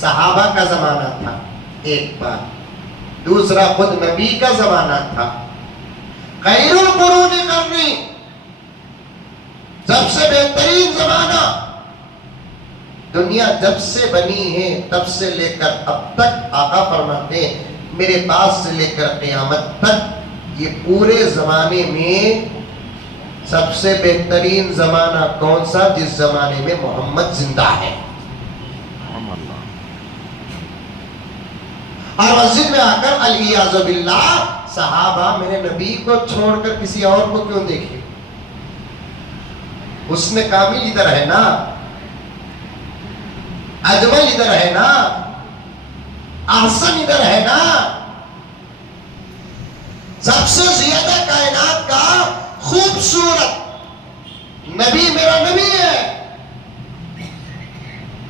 صحابہ کا زمانہ تھا ایک بات، دوسرا خود نبی کا زمانہ تھا. خیر القرون قرنی، سب سے بہترین زمانہ. دنیا جب سے بنی ہے تب سے لے کر اب تک، آقا فرماتے ہیں میرے پاس سے لے کر قیامت تک، یہ پورے زمانے میں سب سے بہترین زمانہ کون سا؟ جس زمانے میں محمد زندہ ہے. اور مسجد میں آ کر الیاذ باللہ صحابہ میرے نبی کو چھوڑ کر کسی اور کو کیوں دیکھے؟ حسن کامل ادھر ہے نا. اجمل ادھر ہے نا، احسن ادھر ہے نا، سب سے زیادہ کائنات کا خوبصورت نبی میرا نبی ہے.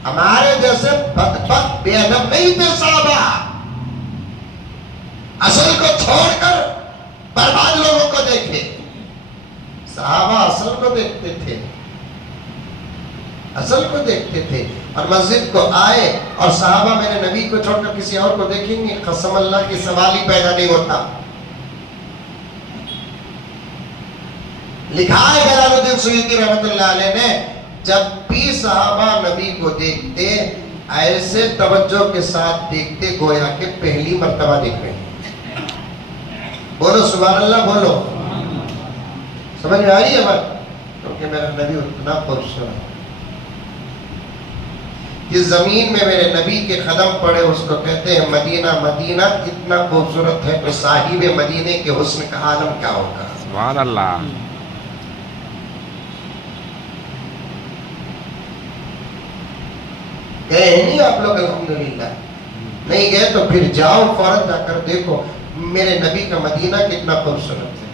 ہمارے جیسے بدبخت بے ادب نہیں تھے صحابہ، اصل کو چھوڑ کر برباد لوگوں کو دیکھے. صحابہ اصل کو دیکھتے تھے، اصل کو دیکھتے تھے. اور مسجد کو آئے اور صحابہ میرے نبی کو چھوڑ کر کسی اور کو دیکھیں گے، قسم اللہ کی سوال ہی پیدا نہیں ہوتا. لکھا ہے جلال الدین سیوطی رحمۃ اللہ علیہ نے، جب بھی صحابہ نبی کو دیکھتے ایسے توجہ کے ساتھ دیکھتے گویا کہ پہلی مرتبہ دیکھ رہے ہیں. بولو سبحان اللہ، بولو. سمجھ میں آ رہی ہے بات؟ کیونکہ میرا نبی اتنا خوبصورت، جس زمین میں میرے نبی کے قدم پڑے اس کو کہتے ہیں مدینہ. مدینہ اتنا خوبصورت ہے کہ صاحب مدینے کے حسن کا عالم کیا ہوگا. سبحان اللہ. گئے نہیں آپ لوگ؟ الحمدللہ نہیں گئے تو پھر جاؤ، فوراً جا کر دیکھو میرے نبی کا مدینہ کتنا خوبصورت ہے.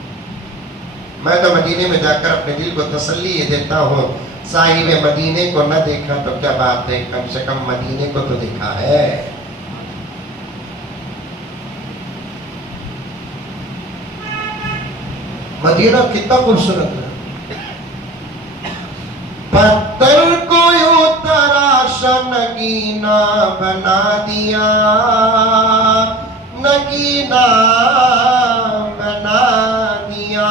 میں تو مدینے میں جا کر اپنے دل کو تسلی یہ دیتا ہوں، صاحب مدینے کو نہ دیکھا تو کیا بات ہے، کم سے کم مدینے کو تو دیکھا ہے. مدینہ کتنا خوبصورت ہے. پتھر کو یوں تراشا نگینا بنا دیا، نگینا بنا دیا.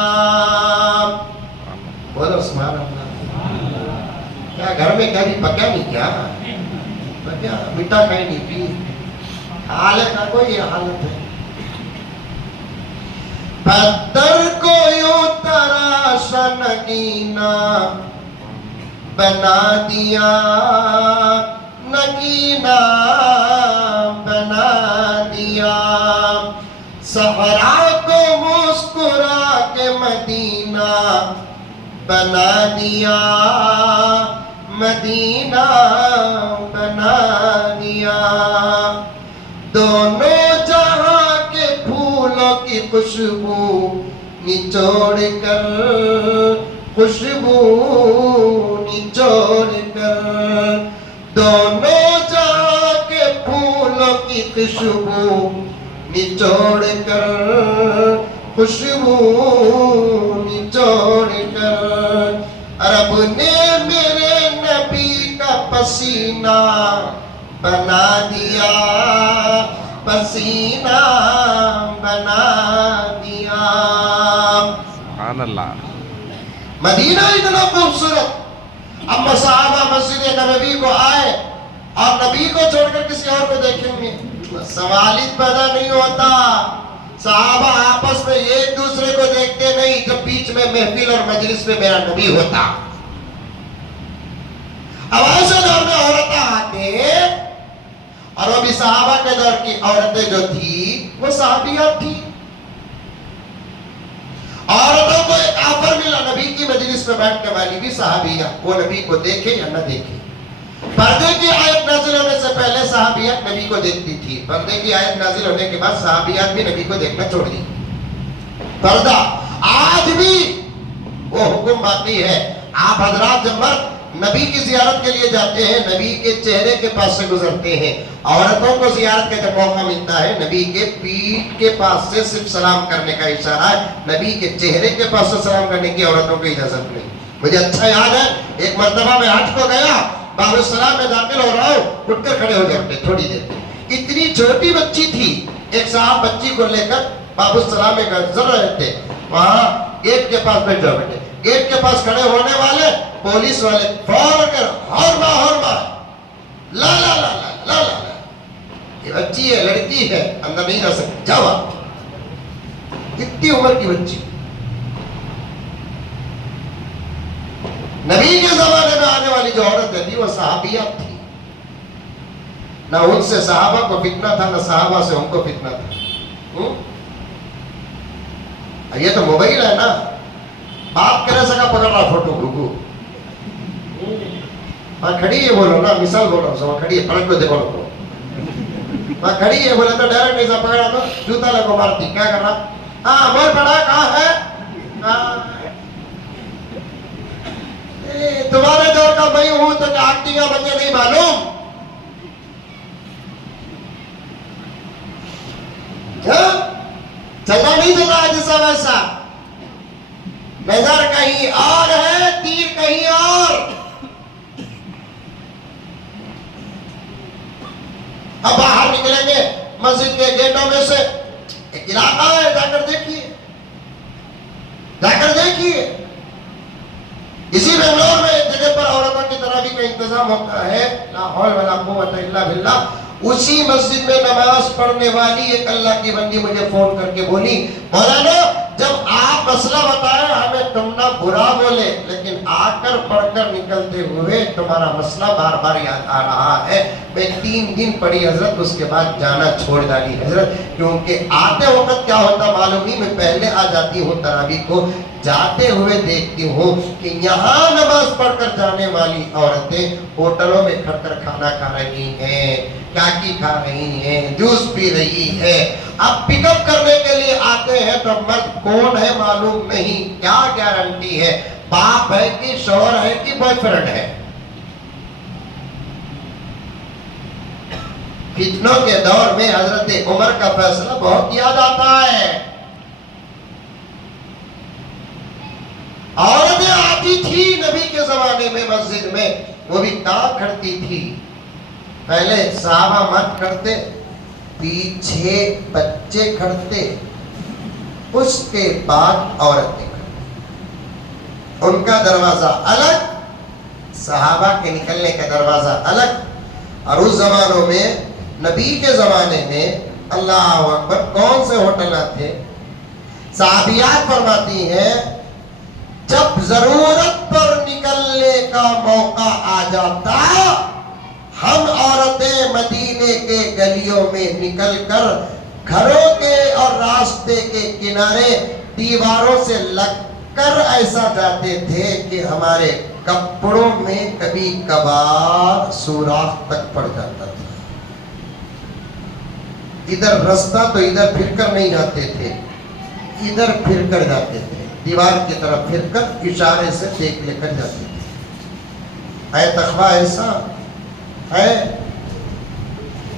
بولو سبحان اللہ. کیا گھر میں کبھی پکا نہیں؟ کیا پکا میٹھا کہیں نہیں پی؟ حالت کا کوئی حالت ہے. پتھر کو یوں تراشا نگینا بنا دیا، نگینا بنا دیا. صحرا کو مسکرا کے مدینہ بنا دیا، مدینہ بنا دیا. دونوں جہاں کے پھولوں کی خوشبو نچوڑ کر، خوشبو نچوڑ کر، دونوں جہاں کے پھولوں کی خوشبو نچوڑ کر، خوشبو نچوڑ کر. رب نے میرے نبی کا پسینہ بنا دیا، پسینہ بنا دیا. سبحان اللہ. مدینہ اتنا خوبصورت. اب صحابہ مسجد نبوی کو آئے اور نبی کو چھوڑ کر کسی اور کو دیکھیں گے، سوال ہی پیدا نہیں ہوتا. صحابہ آپس میں ایک دوسرے کو دیکھتے نہیں جب بیچ میں محفل اور مجلس میں میرا نبی ہوتا. اب ایسے دور میں عورتیں آتے اور وہ بھی صحابہ کے دور کی عورتیں جو تھی وہ صحابیات تھی. عورتوں کو ایک آفر ملا نبی کی مجلس میں بیٹھنے والی بھی صحابیہ، وہ نبی کو دیکھے یا نہ دیکھے. پردے کی آیت نازل ہونے سے پہلے صحابیات نبی کو دیکھتی تھی، پردے کی آیت نازل ہونے کے بعد صحابیات بھی نبی کو دیکھنا چھوڑ دی. پردہ آج بھی وہ حکم باقی ہے. آپ حضرات جب مرد نبی کی زیارت کے لیے جاتے ہیں نبی کے چہرے کے پاس سے گزرتے ہیں. عورتوں کو زیارت کا جب موقع ملتا ہے نبی کے پیٹھ کے پاس سے صرف سلام کرنے کا اشارہ ہے، نبی کے چہرے کے پاس سے سلام کرنے کی عورتوں کو اجازت نہیں. مجھے اچھا یاد ہے ایک مرتبہ میں حج کو گیا، باب السلام میں داخل ہو رہا ہوں، اٹھ کر کھڑے ہو جاتے تھوڑی دیر. اتنی چھوٹی بچی تھی، ایک صاحب بچی کو لے کر باب السلام میں گزر رہے تھے، وہاں گیٹ کے پاس بیٹھ جاؤ بیٹے. گیٹ کے پاس کھڑے ہونے والے پولیس والے فوراً کر ہورما لا لا لا لا لا لا، یہ بچی ہے، لڑکی ہے، اندر نہیں جا سکتی، جاؤ. کتنی عمر کی بچی. نبی کے زمانے میں آنے والی جو عورتیں تھی وہ صحابیات تھی. نہ ان سے صحابہ کو فتنہ تھا نہ صحابہ سے ان کو فتنہ تھا. یہ تو موبائل ہے نا، بات کرے سکا پکڑ رہا فوٹو گھوگو. وہاں کھڑی ہے بولو نا, مثال بولو, وہاں کھڑی ہے, پلٹ کو دیکھو کو وہاں کھڑی ہے بولے تو ڈائریکٹ ایسا پکڑا تو جوتا لگو مارتی, کیا کر رہا, ہاں بول پڑا, کہاں ہے, تمہارے دور کا میں ہوں تو کیا آٹیاں مجھے نہیں معلوم, چلنا نہیں چل رہا ہے جیسا ویسا, نظر کہیں اور ہے, تیر کہیں اور. اب باہر نکلیں گے مسجد کے گیٹوں میں سے, ایک علاقہ ہے, جا کر دیکھیے, جا کر دیکھیے. اسی بنگلور میں ایک جگہ پر عورتوں کی تراویح کا انتظام ہوتا ہے, لا حول ولا قوت الا باللہ. اسی مسجد میں نماز پڑھنے والی ایک اللہ کی بندی مجھے فون کر کے بولی, مولانا جب آپ مسئلہ بتائیں ہمیں تم نہ برا بولے, لیکن آ کر پڑھ کر نکلتے ہوئے تمہارا مسئلہ بار بار یاد آ رہا ہے. میں 3 دن پڑھی حضرت, اس کے بعد جانا چھوڑ ڈالی حضرت, کیونکہ آتے وقت کیا ہوتا معلوم نہیں, میں پہلے آ جاتی ہوں تراویح کو, جاتے ہوئے دیکھتی ہوں کہ یہاں نماز پڑھ کر جانے والی عورتیں ہوٹلوں میں کھڑ کر کھانا کھا رہی ہیں, کاکی کھا رہی ہیں, جوس پی رہی ہے. اب پک اپ کرنے کے لیے آتے ہیں تو مرد کون ہے معلوم نہیں, کیا گارنٹی ہے, باپ ہے کہ شوہر ہے کہ بوائے فرینڈ ہے. فتنوں کے دور میں حضرت عمر کا فیصلہ بہت یاد آتا ہے. عورتیں آتی تھی نبی کے زمانے میں مسجد میں, وہ بھی کہاں کھڑتی تھی, پہلے صحابہ مت کھڑتے, پیچھے بچے کھڑتے, اس کے بعد عورتیں کھڑتی. ان کا دروازہ الگ, صحابہ کے نکلنے کا دروازہ الگ. اور اس زمانوں میں, نبی کے زمانے میں, اللہ اکبر, کون سے ہوٹل تھے. صحابیات فرماتی ہیں جب ضرورت پر نکلنے کا موقع آ جاتا, ہم عورتیں مدینے کے گلیوں میں نکل کر گھروں کے اور راستے کے کنارے دیواروں سے لگ کر ایسا جاتے تھے کہ ہمارے کپڑوں میں کبھی کبھار سوراخ تک پڑ جاتا تھا. ادھر رستہ تو ادھر پھر کر نہیں جاتے تھے, ادھر پھر کر جاتے تھے, دیوار کی طرف پھر کر اشارے سے دیکھ لے کر جاتے تھے. اے تقویٰ ایسا ہے.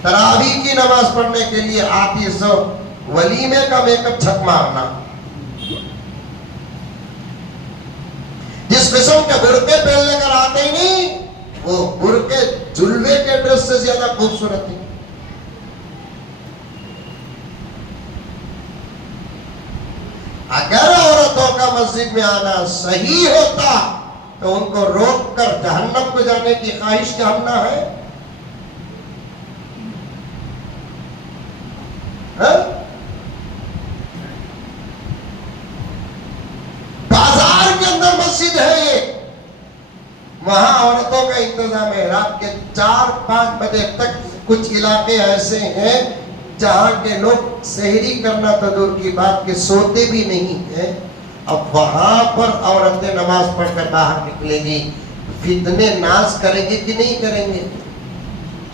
تراویح کی نماز پڑھنے کے لیے آتی سو ولیمے کا میک اپ چھک مارنا, جس قسم کے برقعے پہن لے کر آتے ہی نہیں, وہ برقعے جلوے کے ڈریس سے زیادہ خوبصورت تھی. اگر عورتوں کا مسجد میں آنا صحیح ہوتا تو ان کو روک کر جہنم کو جانے کی خواہش کیا ہم نہ ہے. بازار کے اندر مسجد ہے یہ, وہاں عورتوں کا انتظام ہے. رات کے 4-5 بجے تک کچھ علاقے ایسے ہیں جہاں کے لوگ سحری کرنا تو دور کی بات کہ سوتے بھی نہیں ہیں. اب وہاں پر عورتیں نماز پڑھ کر باہر نکلیں گی, فتنے ناز کریں گے کہ نہیں کریں گے.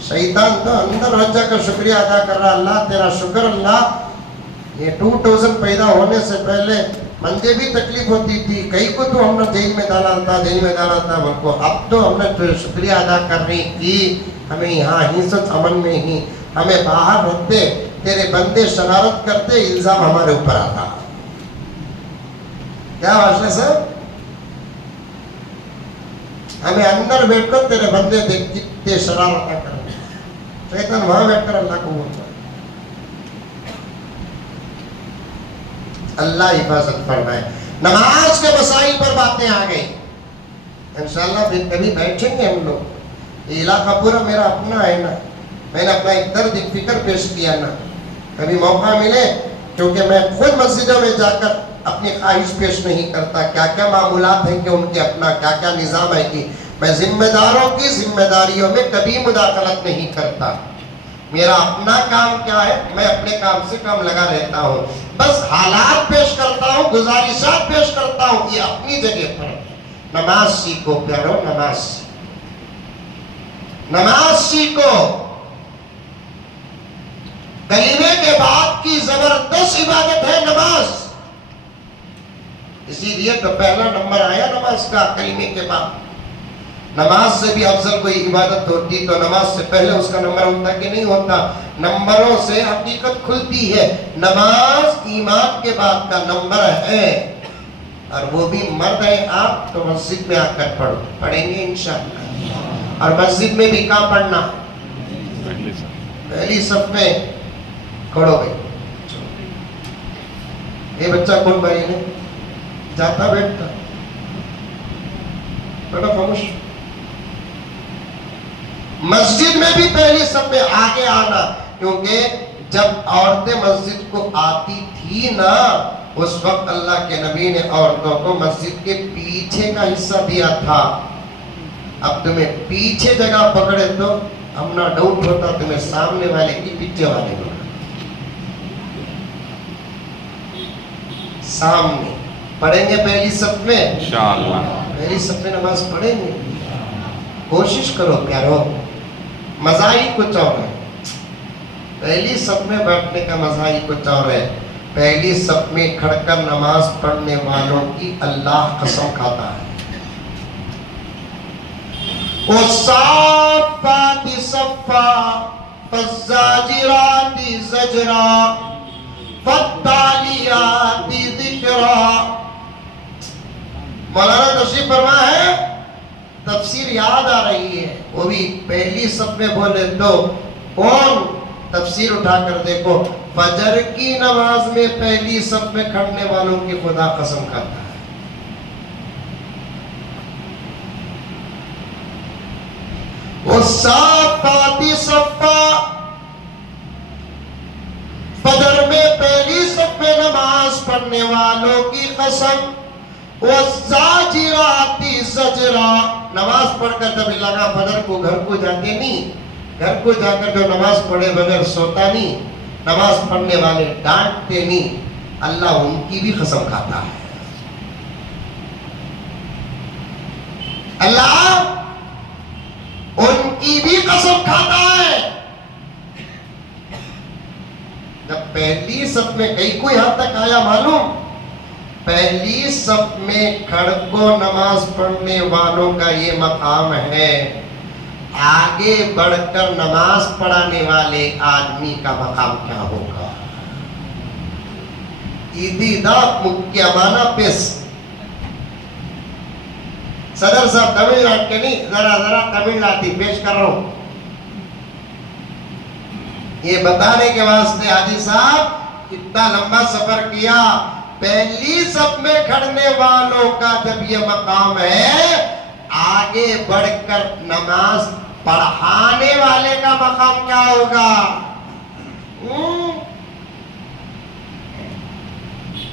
شیطان تو اندر رجا کا شکریہ ادا کر رہا, اللہ تیرا شکر, اللہ یہ 2000 پیدا ہونے سے پہلے مجھے بھی تکلیف ہوتی تھی, کئی کو تو ہم نے جیل میں ڈالا تھا من کو, اب تو ہم نے شکریہ ادا کرنے کی, ہمیں یہاں ہی سچ امن میں ہی, ہمیں باہر رکھتے, تیرے بندے شرارت کرتے, الزام ہمارے اوپر آتا. کیا باشا صاحب, ہمیں اندر بیٹھ کر تیرے بندے دیکھتے شرارت نہ کرتے, شیطان وہاں بیٹھ کر اللہ کو بولتا. اللہ حفاظت فرمائے. نماز کے مسائل پر باتیں آ گئی, انشاءاللہ پھر کبھی بیٹھیں گے ہم لوگ. یہ علاقہ پورا میرا اپنا ہے نا, میں نے اپنا ایک درد ایک فکر پیش کیا نا, کبھی موقع ملے, کیونکہ میں خود مسجدوں میں جا کر اپنی خواہش پیش نہیں کرتا, کیا کیا معمولات ہیں کہ ان کے اپنا کیا کیا نظام ہے, کہ میں ذمہ داروں کی ذمہ داریوں میں کبھی مداخلت نہیں کرتا. میرا اپنا کام کیا ہے, میں اپنے کام سے کام لگا رہتا ہوں, بس حالات پیش کرتا ہوں, گزارشات پیش کرتا ہوں, یہ اپنی جگہ پر. نماز سیکھو پیارو, نماز سیکھو. نماز سیکھو. کلمے کے بعد کی زبردست عبادت ہے نماز. اسی لیے تو پہلا نمبر آیا نماز کا کلمے کے بعد. نماز سے بھی افضل کوئی عبادت ہوتی تو نماز سے پہلے اس کا نمبر ہوتا کہ نہیں ہوتا؟ نمبروں سے حقیقت کھلتی ہے. نماز ایمان کے بعد کا نمبر ہے. اور وہ بھی مرد ہیں آپ تو مسجد میں آ کر پڑھو. پڑھیں گے انشاءاللہ. اور مسجد میں بھی کہاں پڑھنا؟ پہلی صف میں کھڑو گئے. یہ بچہ کون بھائی ہے؟ جاتا بیٹھتا بیٹا خاموش. مسجد میں بھی پہلی صف میں آگے آنا. کیونکہ جب عورتیں مسجد کو آتی تھی نا اس وقت اللہ کے نبی نے عورتوں کو مسجد کے پیچھے کا حصہ دیا تھا. اب تمہیں پیچھے جگہ پکڑے تو ہم نہ ڈاؤٹ ہوتا تمہیں سامنے والے کی پیچھے والے کو. سامنے پڑھیں گے پہلی صف میں انشاءاللہ. پہلی صف میں نماز پڑھیں گے. کوشش کرو پیارو. مزہ ہی کچھ اور ہے. پہلی صف میں بیٹھنے کا مزہ ہی کچھ اور ہے. پہلی صف میں کھڑ کر نماز پڑھنے والوں کی اللہ قسم کھاتا ہے. وَالصَّافَّاتِ صَفًّا فَالزَّاجِرَاتِ زَجْرًا فَالتَّالِيَاتِ ذِكْرًا. مولانا تشریف فرما ہے تفسیر یاد آ رہی ہے. وہ بھی پہلی صف میں بولے تو کون تفسیر اٹھا کر دیکھو. فجر کی نماز میں پہلی صف میں کھڑنے والوں کی خدا قسم کھاتا ہے. وَالصَّافَّاتِ صَفًّا فجر میں پہلی صف میں نماز پڑھنے والوں کی قسم. وَالزَّاجِرَاتِ زَجْرًا نماز پڑھ کر جب لگا فجر کو گھر کو جاتے نہیں. گھر کو جا کر جو نماز پڑھے بغیر سوتا نہیں. نماز پڑھنے والے ڈانٹتے نہیں. اللہ ان کی بھی قسم کھاتا ہے. اللہ ان کی بھی قسم کھاتا ہے. جب پہلی صف میں کئی کو یہاں تک آیا معلوم. پہلی صف میں کھڑ کو نماز پڑھنے والوں کا یہ مقام ہے. آگے بڑھ کر نماز پڑھانے والے آدمی کا مقام کیا ہوگا؟ ایدیدہ مکیامانہ پیس. صدر صاحب تمل ناڈ کے نہیں ذرا تمل ناڈی پیش کر رہا ہوں. یہ بتانے کے واسطے حاجی صاحب اتنا لمبا سفر کیا. پہلی صف میں کھڑنے والوں کا جب یہ مقام ہے آگے بڑھ کر نماز پڑھانے والے کا مقام کیا ہوگا؟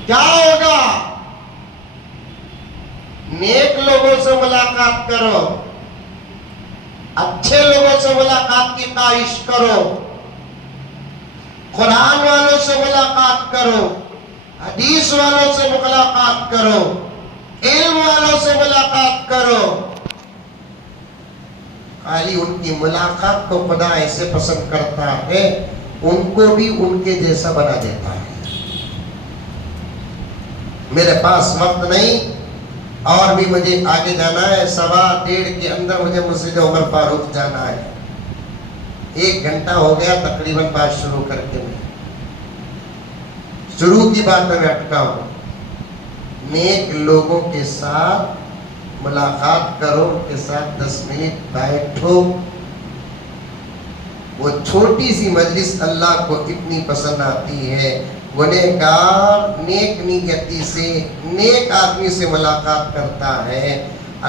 کیا ہوگا؟ نیک لوگوں سے ملاقات کرو. اچھے لوگوں سے ملاقات کی خواہش کرو. قرآن والوں سے ملاقات کرو. حدیث والوں سے ملاقات کرو. علم والوں سے ملاقات کرو. خالی ان کی ملاقات کو خدا ایسے پسند کرتا ہے ان کو بھی ان کے جیسا بنا دیتا ہے. میرے پاس وقت نہیں اور بھی مجھے آگے جانا ہے. 1:15 کے اندر مجھے مسجد عمر فاروق جانا ہے. 1 گھنٹہ ہو گیا تقریباً بات شروع کر کے. میں شروع کی بات میں اٹکا ہوں. نیک لوگوں کے ساتھ ملاقات کرو. ان کے ساتھ 10 منٹ بیٹھو. وہ چھوٹی سی مجلس اللہ کو اتنی پسند آتی ہے. گنہگار نیک نیتی سے نیک آدمی سے ملاقات کرتا ہے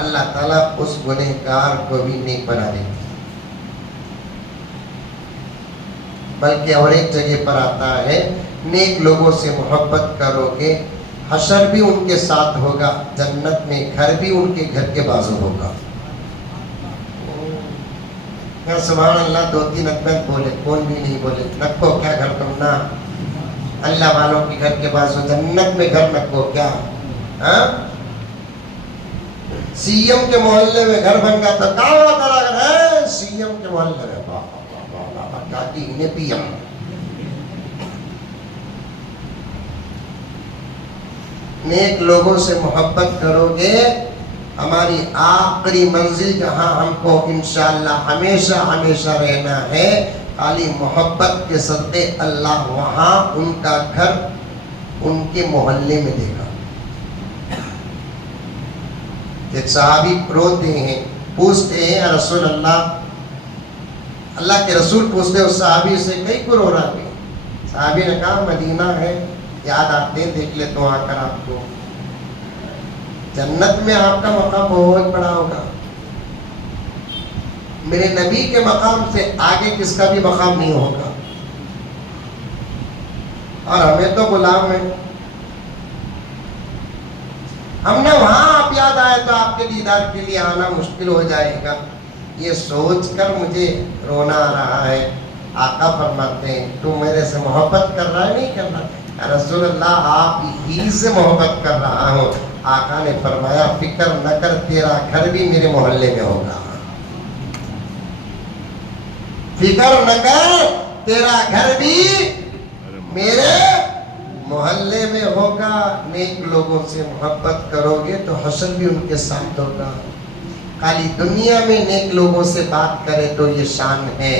اللہ تعالیٰ اس گنہگار کو بھی نیک بنا دیتا ہے. بلکہ اور ایک جگہ پر آتا ہے نیک لوگوں سے محبت کرو گے حشر بھی ان کے ساتھ ہوگا. جنت میں گھر بھی ان کے گھر کے بازو ہوگا. سبحان اللہ 2-3 ادمت بولے کون بھی نہیں بولے. نکو کیا گھر تم نہ اللہ والوں کے گھر کے بازو جنت میں گھر نکو کیا. سی ایم کے محلے میں گھر بن گیا تو کہاں کرا ہے سی ایم ان کے محلے میں کاٹی انہیں پیا. نیک لوگوں سے محبت کرو گے, ہماری آخری منزل جہاں ہم کو انشاءاللہ ہمیشہ ہمیشہ رہنا ہے, خالی محبت کے صدقے اللہ وہاں ان کا گھر ان کے محلے میں دے گا. ایک صحابی روتے ہیں, پوچھتے ہیں یا رسول اللہ, اللہ کے رسول پوچھتے اس صحابی سے کئی کو رو رہا ہے. صحابی نے کہا مدینہ ہے, یاد آتے ہیں, دیکھ لیتا ہوں آ کر آپ کو. جنت میں آپ کا مقام بہت بڑا ہوگا, میرے نبی کے مقام سے آگے کس کا بھی مقام نہیں ہوگا, اور ہمیں تو غلام ہیں. ہم نے وہاں آپ یاد آئے تو آپ کے دیدار کے لیے آنا مشکل ہو جائے گا, یہ سوچ کر مجھے رونا آ رہا ہے. آقا فرماتے ہیں تو میرے سے محبت کر رہا ہے نہیں کر رہا؟ رسول اللہ آپ ہی سے محبت کر رہا ہوں. آقا نے فرمایا فکر نہ کر, تیرا گھر بھی میرے محلے میں ہوگا. فکر نہ کر, تیرا گھر بھی میرے محلے میں ہوگا. نیک لوگوں سے محبت کرو گے تو حشر بھی ان کے ساتھ ہوگا. خالی دنیا میں نیک لوگوں سے بات کرے تو یہ شان ہے,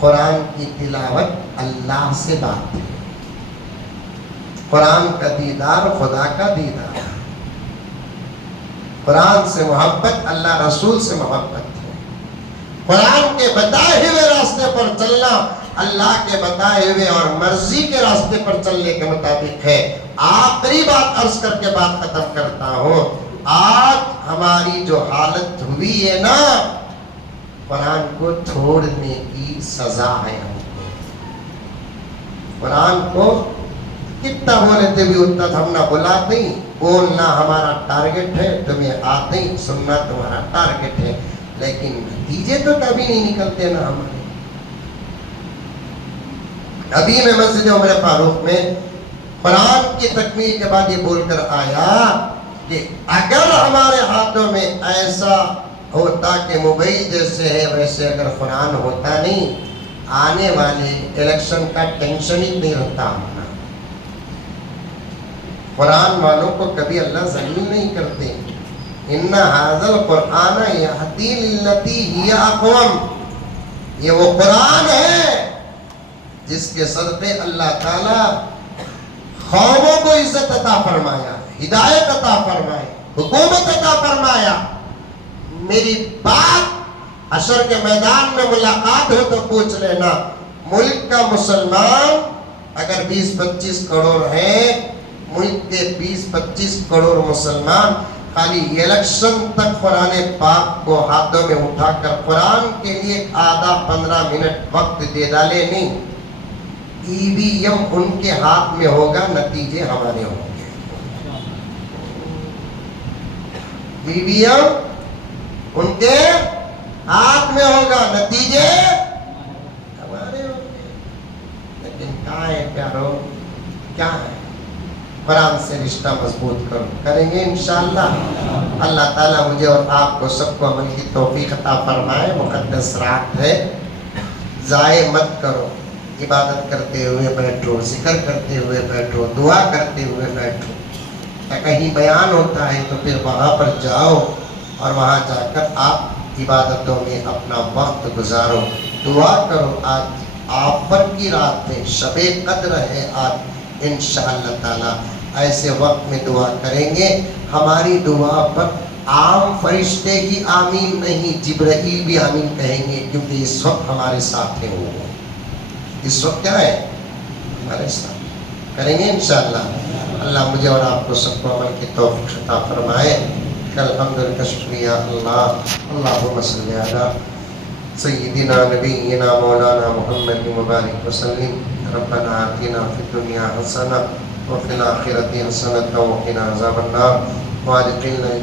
قرآن کی تلاوت اللہ سے بات ہے. قرآن کا دیدار خدا کا دیدار, قرآن سے محبت اللہ رسول سے محبت ہے. قرآن کے بتائے ہوئے راستے پر چلنا اللہ کے بتائے ہوئے اور مرضی کے راستے پر چلنے کے مطابق ہے. آخری بات عرض کر کے بات ختم کرتا ہوں. آج ہماری جو حالت ہوئی ہے نا, قرآن کو چھوڑنے کی سزا ہے ہم کو. قرآن کو کتنا بولتے بھی اتنا ہم نہ بلاتے ہی. بولنا ہمارا ٹارگٹ ہے, تمہیں آتے ہی سننا تمہارا ٹارگٹ ہے, لیکن نتیجے تو کبھی نہیں نکلتے نا ہمارے. ابھی میں مسجد عمر فاروق میں قرآن کی تکمیل کے بعد یہ بول کر آیا کہ اگر ہمارے ہاتھوں میں ایسا ہوتا کہ موبائل جیسے ہے ویسے اگر قرآن ہوتا نہیں, آنے والے الیکشن کا ٹینشن ہی نہیں رہتا ہمارا. قرآن والوں کو کبھی اللہ ذلیل نہیں کرتے. ان ھذا القرآن یہدی للتی ہی اقوم, یہ وہ قرآن ہے جس کے صدقے اللہ تعالی قوموں کو عزت عطا فرمایا, ہدایت عطا فرمایا, حکومت عطا فرمایا. میری بات حشر کے میدان میں ملاقات ہو تو پوچھ لینا, ملک کا مسلمان اگر 20-25 کروڑ ہیں, ملک کے 20-25 کروڑ مسلمان خالی الیکشن تک قرآن پاک کو ہاتھوں میں اٹھا کر قرآن کے لیے آدھا 15 منٹ وقت دے ڈالے نہیں, ای وی ایم ان کے ہاتھ میں ہوگا, نتیجے ہمارے ہوں گے. ای وی ایم ان کے ہاتھ میں ہوگا, نتیجے ہمارے ہوں گے. لیکن کیا ہے پیارو, کیا ہے؟ قرآن سے رشتہ مضبوط کرو, کریں گے انشاءاللہ. اللہ تعالیٰ مجھے اور آپ کو سب کو عمل کی توفیق عطا فرمائے. مقدس رات ہے, ضائع مت کرو. عبادت کرتے ہوئے بیٹھو, ذکر کرتے ہوئے بیٹھو, دعا کرتے ہوئے بیٹھو. کہیں بیان ہوتا ہے تو پھر وہاں پر جاؤ اور وہاں جا کر آپ عبادتوں میں اپنا وقت گزارو. دعا کرو, آج آپ پر کی رات ہے, شب قدر ہے آج. انشاءاللہ تعالی ایسے وقت میں دعا کریں گے, ہماری دعا پر عام فرشتے ہی آمین نہیں, جبرائیل بھی آمین کہیں گے, کیونکہ اس وقت ہمارے ساتھ ہیں. وہ اس وقت کیا ہے, ہمارے ساتھ. کریں گے انشاءاللہ. اللہ مجھے اور آپ کو سب کو عمل کی توفیق عطا فرمائے. الحمدللہ, شکریہ اللہ. اللہم صلی علی سیدنا نبینا مولانا محمد مبارک وسلم. ربنا آتنا فی الدنیا حسنہ وفی الآخرۃ حسنۃ وقنا عذاب النار. وادخلنا